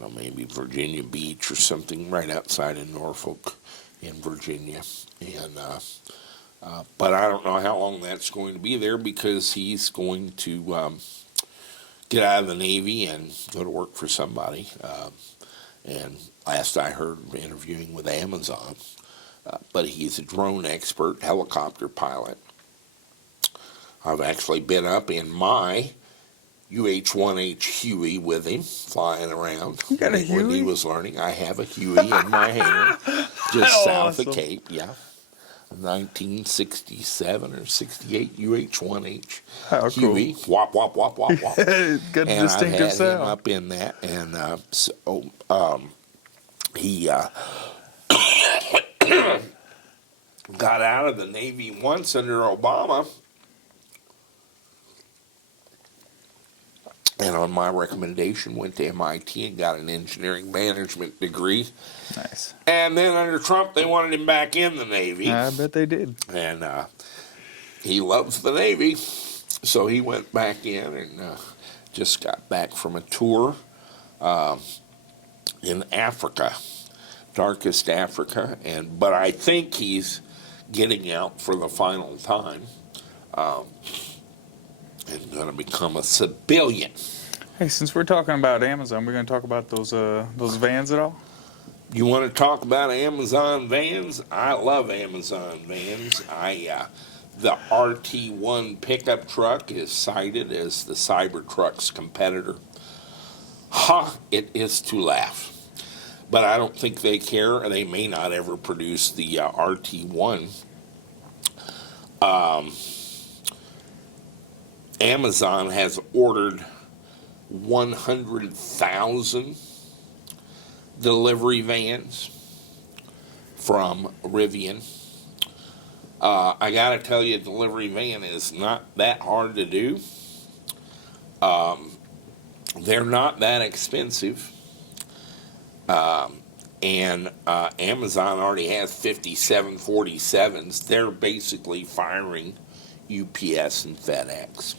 know, maybe Virginia Beach or something right outside of Norfolk in Virginia. And but I don't know how long that's going to be there because he's going to get out of the Navy and go to work for somebody. And last I heard, interviewing with Amazon. But he's a drone expert, helicopter pilot. I've actually been up in my UH-1H Huey with him, flying around. You got a When Huey? he was learning, I have a Huey in my hangar, just south of Cape, yeah. 1967 or 68 UH-1H How cool. Huey, wop, wop, wop, wop, wop. Good And I've distinctive had him sound. up in that, and he got out of the Navy once under Obama, and on my recommendation went to MIT and got an engineering management degree. Nice. And then under Trump, they wanted him back in the Navy. I bet they did. And he loves the Navy, so he went back in and just got back from a tour in Africa, darkest Africa. But I think he's getting out for the final time and going to become a civilian. Hey, since we're talking about Amazon, we're going to talk about those vans at all? You want to talk about Amazon vans? I love Amazon vans. The RT1 pickup truck is cited as the Cybertruck's competitor. It is to laugh. But I don't think they care, or they may not ever produce the RT1. Amazon has ordered 100,000 delivery vans from Rivian. I gotta tell you, a delivery van is not that hard to do. They're not that expensive. And Amazon already has 5747s. They're basically firing UPS and FedEx.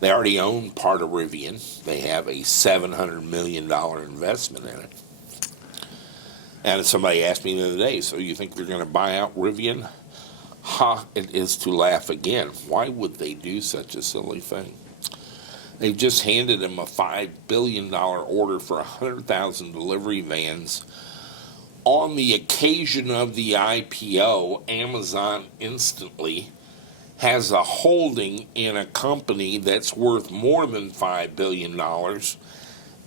They already own part of Rivian. They have a $700 million investment in it. And somebody asked me the other day, so you think they're going to buy out Rivian? It is to laugh again. Why would they do such a silly thing? They've just handed them a $5 billion order for 100,000 delivery vans. On the occasion of the IPO, Amazon instantly has a holding in a company that's worth more than $5 billion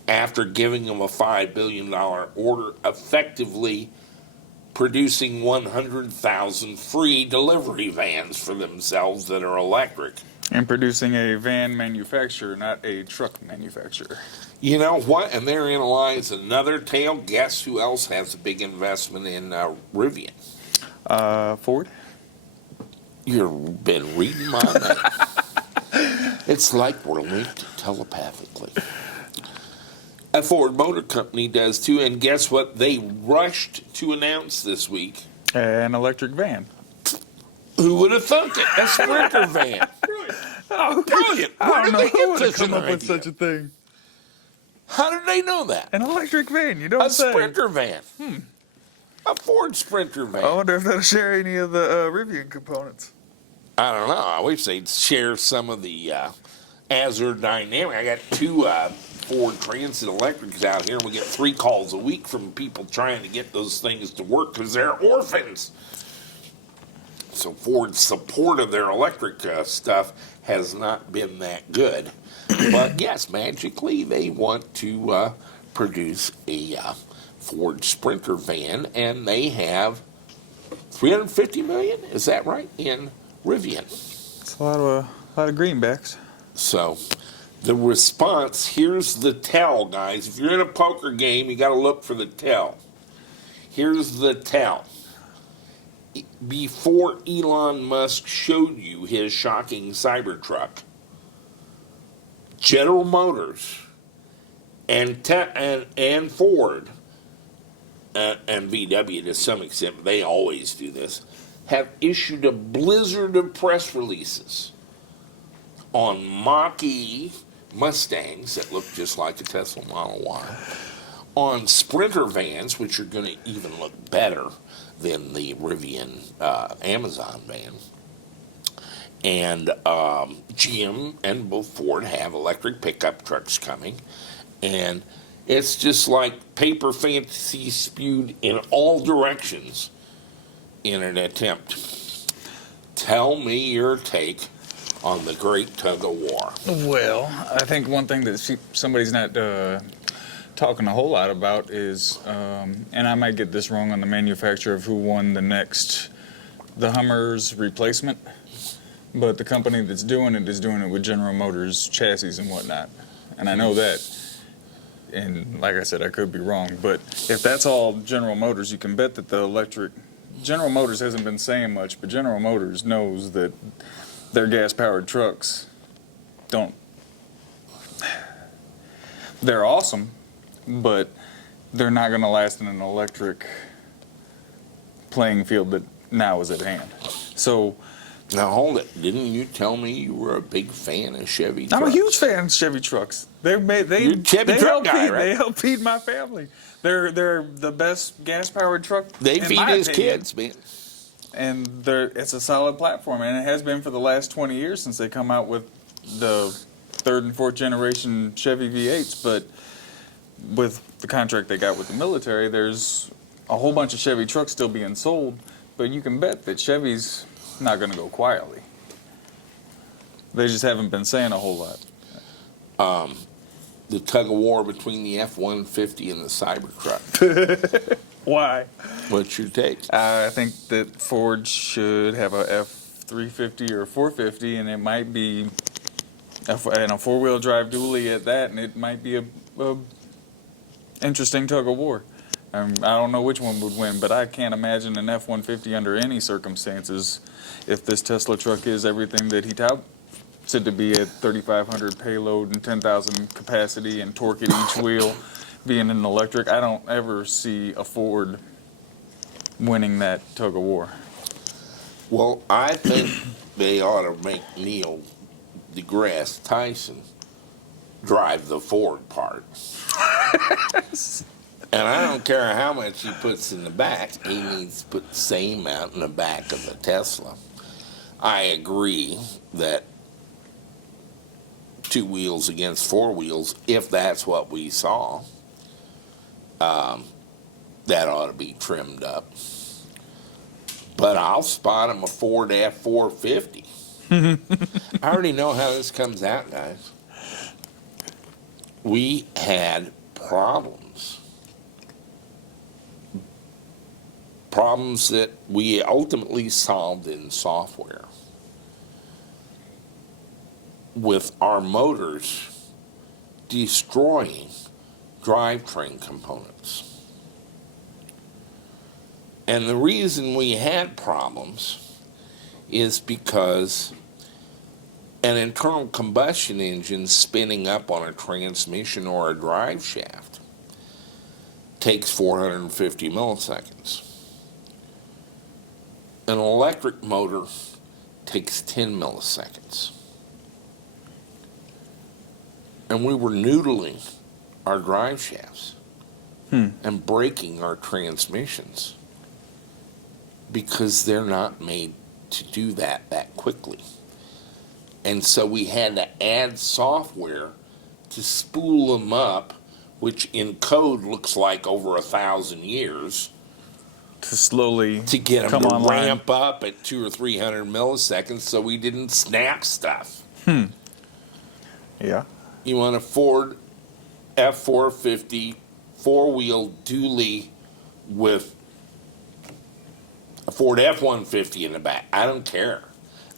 after giving them a $5 billion order, effectively producing 100,000 free delivery vans for themselves that are electric. And producing a van manufacturer, not a truck manufacturer. You know what? And therein lies another tale. Guess who else has a big investment in Rivian? Ford? You've been reading my mind. It's like we're linked telepathically. A Ford Motor Company does too, and guess what they rushed to announce this week? An electric van. Who would have thunk it? A Sprinter van. Brilliant. Where did they get such an idea? a thing. How did they know that? An electric van, you don't A say. Sprinter van. A Ford Sprinter van. I wonder if that'll share any of the Rivian components. I don't know. I wish they'd share some of the Azure Dynamic. I got two Ford Transit Electrics out here, and we get 3 calls a week from people trying to get those things to work because they're orphans. So Ford's support of their electric stuff has not been that good. But yes, magically they want to produce a Ford Sprinter van, and they have $350 million. Is that right? In Rivian. It's a lot of greenbacks. So the response, here's the tell, guys. If you're in a poker game, you got to look for the tell. Here's the tell. Before Elon Musk showed you his shocking Cybertruck, General Motors and Ford and VW to some extent, they always do this, have issued a blizzard of press releases on Mach-E Mustangs that look just like a Tesla Model Y, on Sprinter vans, which are going to even look better than the Rivian Amazon van. And GM and both Ford have electric pickup trucks coming. And it's just like paper fantasy spewed in all directions in an attempt. Tell me your take on the great tug of war. Well, I think one thing that somebody's not talking a whole lot about is, and I might get this wrong on the manufacturer of who won the Hummer's replacement, but the company that's doing it is doing it with General Motors chassis and whatnot. And I know that. And like I said, I could be wrong, but if that's all General Motors, you can bet that the electric, General Motors hasn't been saying much, but General Motors knows that their gas-powered trucks don't They're awesome, but they're not going to last in an electric playing field that now is at hand. So Now hold it. Didn't you tell me you were a big fan of Chevy I'm a trucks? huge fan of Chevy trucks. You're a Chevy truck guy, right? They help feed my family. They're the best gas powered truck. They in feed my his opinion. kids, man. And it's a solid platform, and it has been for the last 20 years since they come out with the third and fourth generation Chevy V8s. But with the contract they got with the military, there's a whole bunch of Chevy trucks still being sold. But you can bet that Chevy's not going to go quietly. They just haven't been saying a whole lot. The tug of war between the F-150 and the Cybertruck. Why? What's your take? I think that Ford should have a F-350 or 450, and it might be and a four-wheel drive dually at that, and it might be a interesting tug of war. I don't know which one would win, but I can't imagine an F-150 under any circumstances if this Tesla truck is everything that he said to be at 3,500 payload and 10,000 capacity and torque at each wheel, being an electric. I don't ever see a Ford winning that tug of war. Well, I think they ought to make Neil deGrasse Tyson drive the Ford part. And I don't care how much he puts in the back, he needs to put the same amount in the back of the Tesla. I agree that two wheels against four wheels, if that's what we saw, that ought to be trimmed up. But I'll spot him a Ford F-450. I already know how this comes out, guys. We had problems that we ultimately solved in software with our motors destroying drivetrain components. And the reason we had problems is because an internal combustion engine spinning up on a transmission or a drive shaft takes 450 milliseconds. An electric motor takes 10 milliseconds. And we were noodling our drive shafts and breaking our transmissions because they're not made to do that quickly. And so we had to add software to spool them up, which in code looks like over 1,000 years, To slowly to get them come to online. ramp up at 200 or 300 milliseconds so we didn't snap stuff. Yeah. You want a Ford F-450 four-wheel dually with a Ford F-150 in the back. I don't care.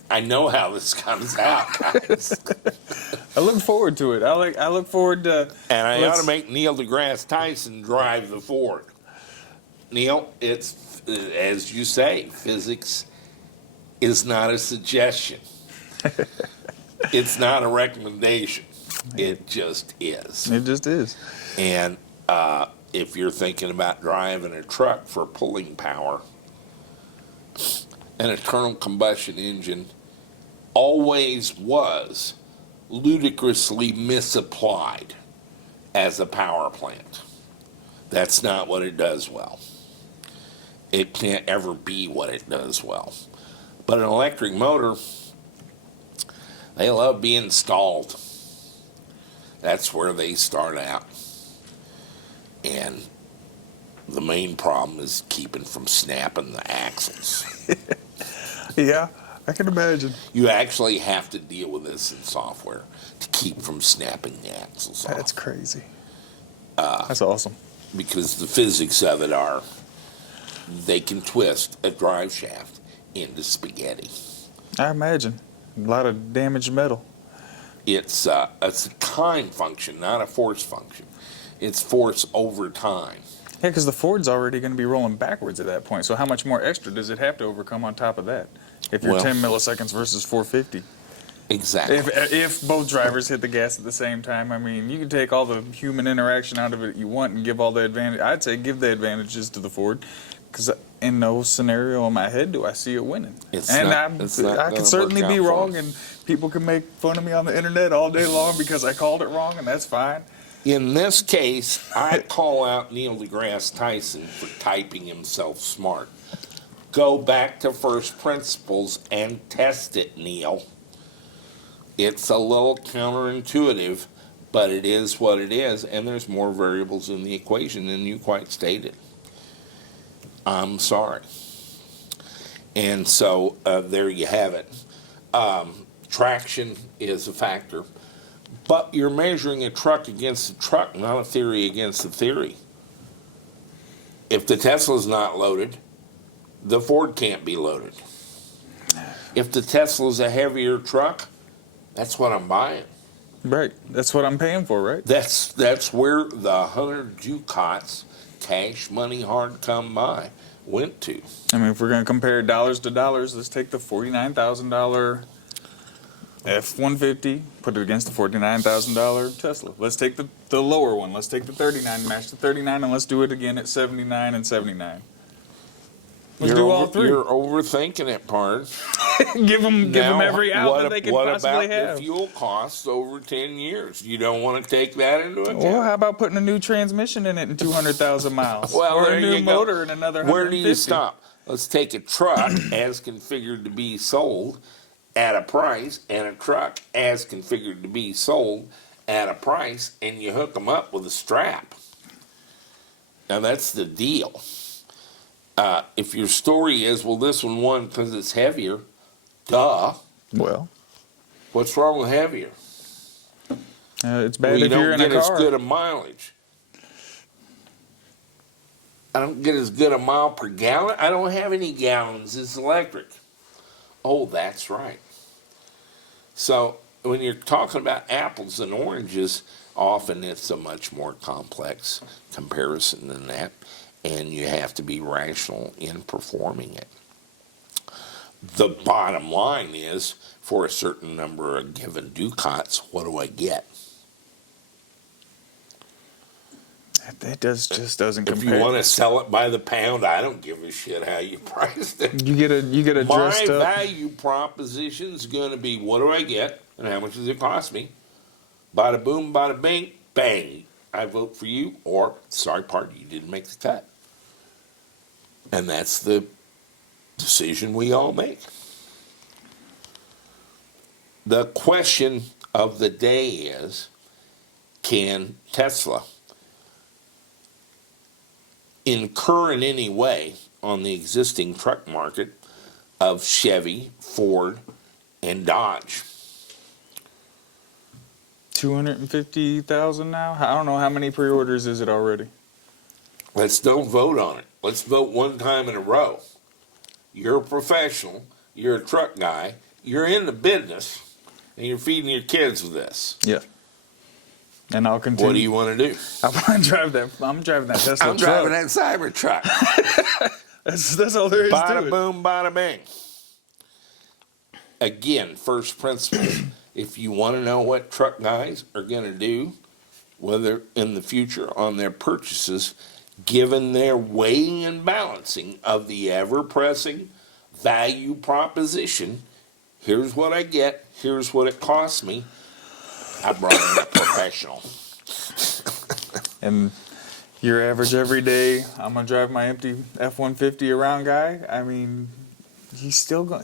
I know how this comes out, guys. I look forward to it. I look forward to. And I ought let's- to make Neil deGrasse Tyson drive the Ford. Neil, it's, as you say, physics is not a suggestion. It's not a recommendation. It just is. It just is. And if you're thinking about driving a truck for pulling power, an internal combustion engine always was ludicrously misapplied as a power plant. That's not what it does well. It can't ever be what it does well. But an electric motor, they love being stalled. That's where they start out. And the main problem is keeping from snapping the axles. Yeah, I can imagine. You actually have to deal with this in software to keep from snapping the axles off. That's crazy. That's awesome. Because the physics of it are, they can twist a drive shaft into spaghetti. I imagine a lot of damaged metal. It's a time function, not a force function. It's force over time. Yeah, because the Ford's already going to be rolling backwards at that point. So how much more extra does it have to overcome on top of that? If you're Well- 10 milliseconds versus 450. Exactly. If both drivers hit the gas at the same time, I mean, you can take all the human interaction out of it you want and give all the advantage. I'd say give the advantages to the Ford, because in no scenario in my head do I see it winning. It's And not I gonna could certainly work be out for wrong, 'em. and people can make fun of me on the internet all day long because I called it wrong, and that's fine. In this case, I call out Neil deGrasse Tyson for typing himself smart. Go back to first principles and test it, Neil. It's a little counterintuitive, but it is what it is, and there's more variables in the equation than you quite stated. I'm sorry. And so there you have it. Traction is a factor. But you're measuring a truck against a truck, not a theory against a theory. If the Tesla's not loaded, the Ford can't be loaded. If the Tesla's a heavier truck, that's what I'm buying. Right. That's what I'm paying for, right? That's where the 100 Ducats, cash money hard come by, went to. I mean, if we're going to compare dollars to dollars, let's take the $49,000 F-150, put it against the $49,000 Tesla. Let's take the lower one. Let's take the 39, match the 39, and let's do it again at 79 and 79. Let's do all three. You're overthinking it, Pard. give them Now, every outlet they can possibly what about have. the fuel costs over 10 years? You don't want to take that into account? Well, how about putting a new transmission in it in 200,000 miles? Well, or there a new you go. motor in another 150. Where do you stop? Let's take a truck as configured to be sold at a price, and a truck as configured to be sold at a price, and you hook them up with a strap. Now that's the deal. If your story is, well, this one won because it's heavier, duh. Well, What's wrong with heavier? it's bad Well, you if you're don't in a get as car. good a mileage. I don't get as good a mile per gallon. I don't have any gallons. It's electric. Oh, that's right. So when you're talking about apples and oranges, often it's a much more complex comparison than that, and you have to be rational in performing it. The bottom line is, for a certain number of given Ducats, what do I get? It just doesn't If compare. you want to sell it by the pound, I don't give a shit how you priced it. You get a My dressed up. value proposition is going to be, what do I get and how much does it cost me? Bada boom, bada bing, bang. I vote for you, or sorry, pardon, you didn't make the cut. And that's the decision we all make. The question of the day is, can Tesla incur in any way on the existing truck market of Chevy, Ford, and Dodge? 250,000 now. I don't know how many pre-orders is it already. Let's don't vote on it. Let's vote one time in a row. You're a professional. You're a truck guy. You're in the business, and you're feeding your kids with this. Yeah. And I'll continue. What do you want to do? I want to drive that. I'm driving that Tesla I'm truck. driving that Cybertruck. That's all there is to Bada it. boom, bada bang. Again, first principles. If you want to know what truck guys are going to do, whether in the future on their purchases, given their weighing and balancing of the ever-pressing value proposition, here's what I get, here's what it costs me, I brought in a professional. And your average everyday, I'm gonna drive my empty F-150 around guy. I mean, he's still gonna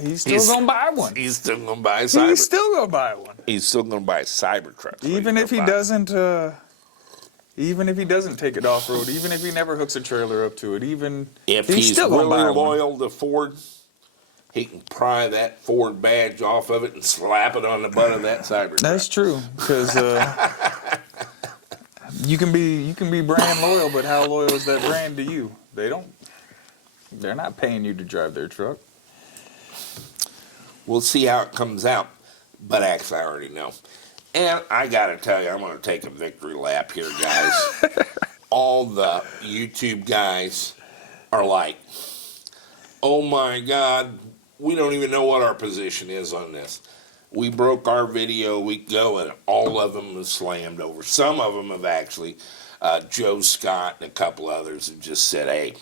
buy one. He's still going to buy a Cybertruck. He's still gonna buy one. He's still going to buy a Cybertruck. Even if he doesn't, even if he doesn't take it off road, even if he never hooks a trailer up to it, even If he's he's still gonna really buy one. loyal to Ford, he can pry that Ford badge off of it and slap it on the butt of that Cybertruck. That's true, because you can be brand loyal, but how loyal is that brand to you? They're not paying you to drive their truck. We'll see how it comes out, but actually I already know. And I got to tell you, I'm going to take a victory lap here, guys. All the YouTube guys are like, oh my God, we don't even know what our position is on this. we broke our video a week ago, and all of them was slammed over. Some of them have actually, Joe Scott and a couple others have just said, hey,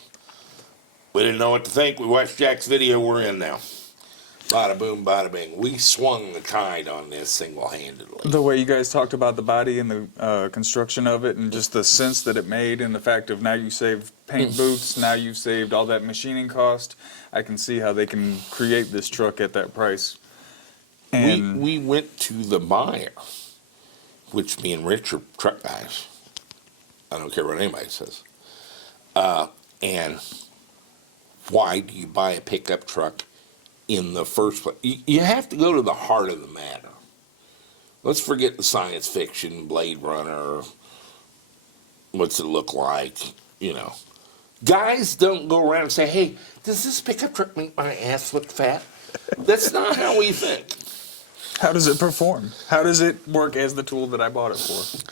we didn't know what to think. We watched Jack's video. We're in now. Bada boom, bada bing. We swung the tide on this single-handedly. The way you guys talked about the body and the construction of it, and just the sense that it made, and the fact of now you saved paint booths, now you've saved all that machining cost. I can see how they can create this truck at that price. And We went to the buyer, which me and Rich are truck guys. I don't care what anybody says. And why do you buy a pickup truck in the first place? You have to go to the heart of the matter. Let's forget the science fiction, Blade Runner, what's it look like, you know. Guys don't go around and say, hey, does this pickup truck make my ass look fat? That's not how we think. how does it perform? How does it work as the tool that I bought it for?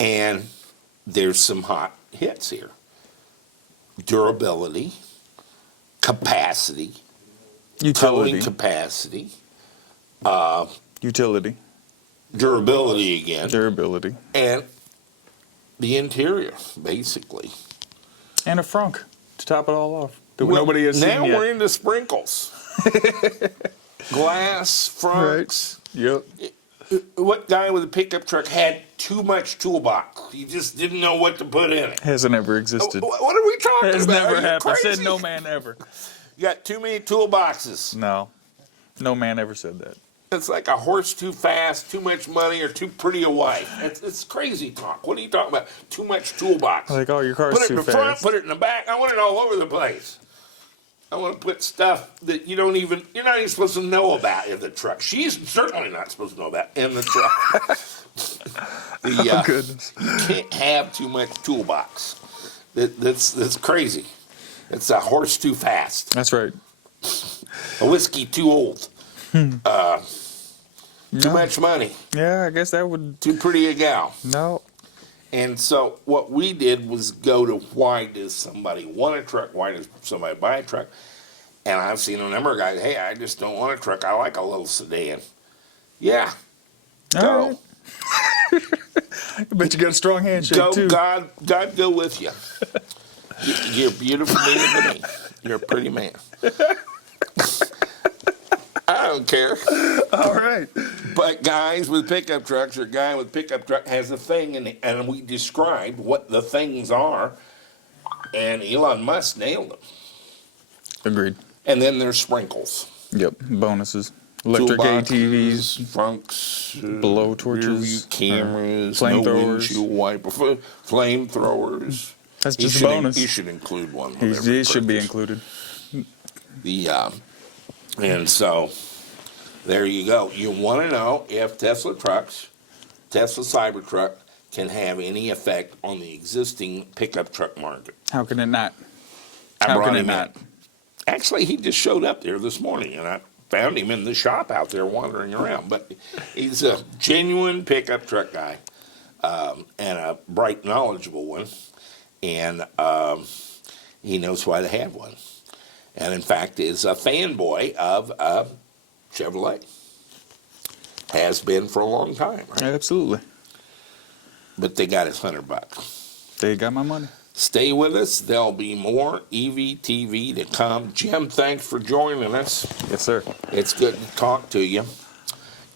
And there's some hot hits here. Durability, capacity, towing Utility. capacity, Utility. durability again, Durability. and the interior, basically. And a frunk to top it all off. That Well, nobody has now seen yet. we're into sprinkles. Glass, fronts. Yep. What guy with a pickup truck had too much toolbox? He just didn't know what to put in it. Hasn't ever existed. What are we talking Has about? never Are you happened. crazy? Said no man ever. You got too many toolboxes. No. No man ever said that. It's like a horse too fast, too much money, or too pretty a wife. It's crazy talk. What are you talking about? Too much toolbox. Like, oh, your car's Put it too in the front, fast. put it in the back. I want it all over the place. I want to put stuff that you're not even supposed to know about in the truck. She's certainly not supposed to know about in the truck. Goodness. You can't have too much toolbox. That's crazy. It's a horse too fast, That's right. a whiskey too old, too much money, Yeah, I guess that would. too pretty a gal. No. And so what we did was go to why does somebody want a truck? Why does somebody buy a truck? And I've seen a number of guys, hey, I just don't want a truck. I like a little sedan. Yeah. All Go. right. But you got a strong handshake, Go, too. God go with you. You're a beautiful man to me. You're a pretty man. I don't care. All right. But guys with pickup trucks, or a guy with pickup truck has a thing, and we described what the things are, and Elon Musk nailed them. Agreed. And then there's sprinkles. Yep. Bonuses. Electric Toolboxes, ATVs. frunks, Blow torches, rear view cameras, flamethrowers. no windshield wiper, flamethrowers. That's You just a should bonus. You should include one. with every These should be purchase. included. And so there you go. You want to know if Tesla trucks, Tesla Cybertruck, can have any effect on the existing pickup truck market. How can it not? I How brought can it him in. not? Actually, he just showed up there this morning, and I found him in the shop out there wandering around. But he's a genuine pickup truck guy, and a bright, knowledgeable one, and he knows why they have one. And in fact, is a fanboy of Chevrolet. Has been for a long time, right? Absolutely. But they got his $100. They got my money. Stay with us. There'll be more EVTV to come. Jim, thanks for joining us. Yes, sir. It's good to talk to you.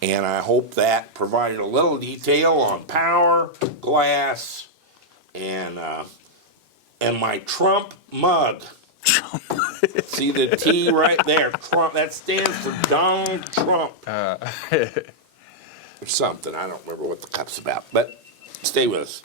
And I hope that provided a little detail on power, glass, and my Trump mug. See the T right there, Trump. That stands for Donald Trump. Or something. I don't remember what the cup's about. But stay with us.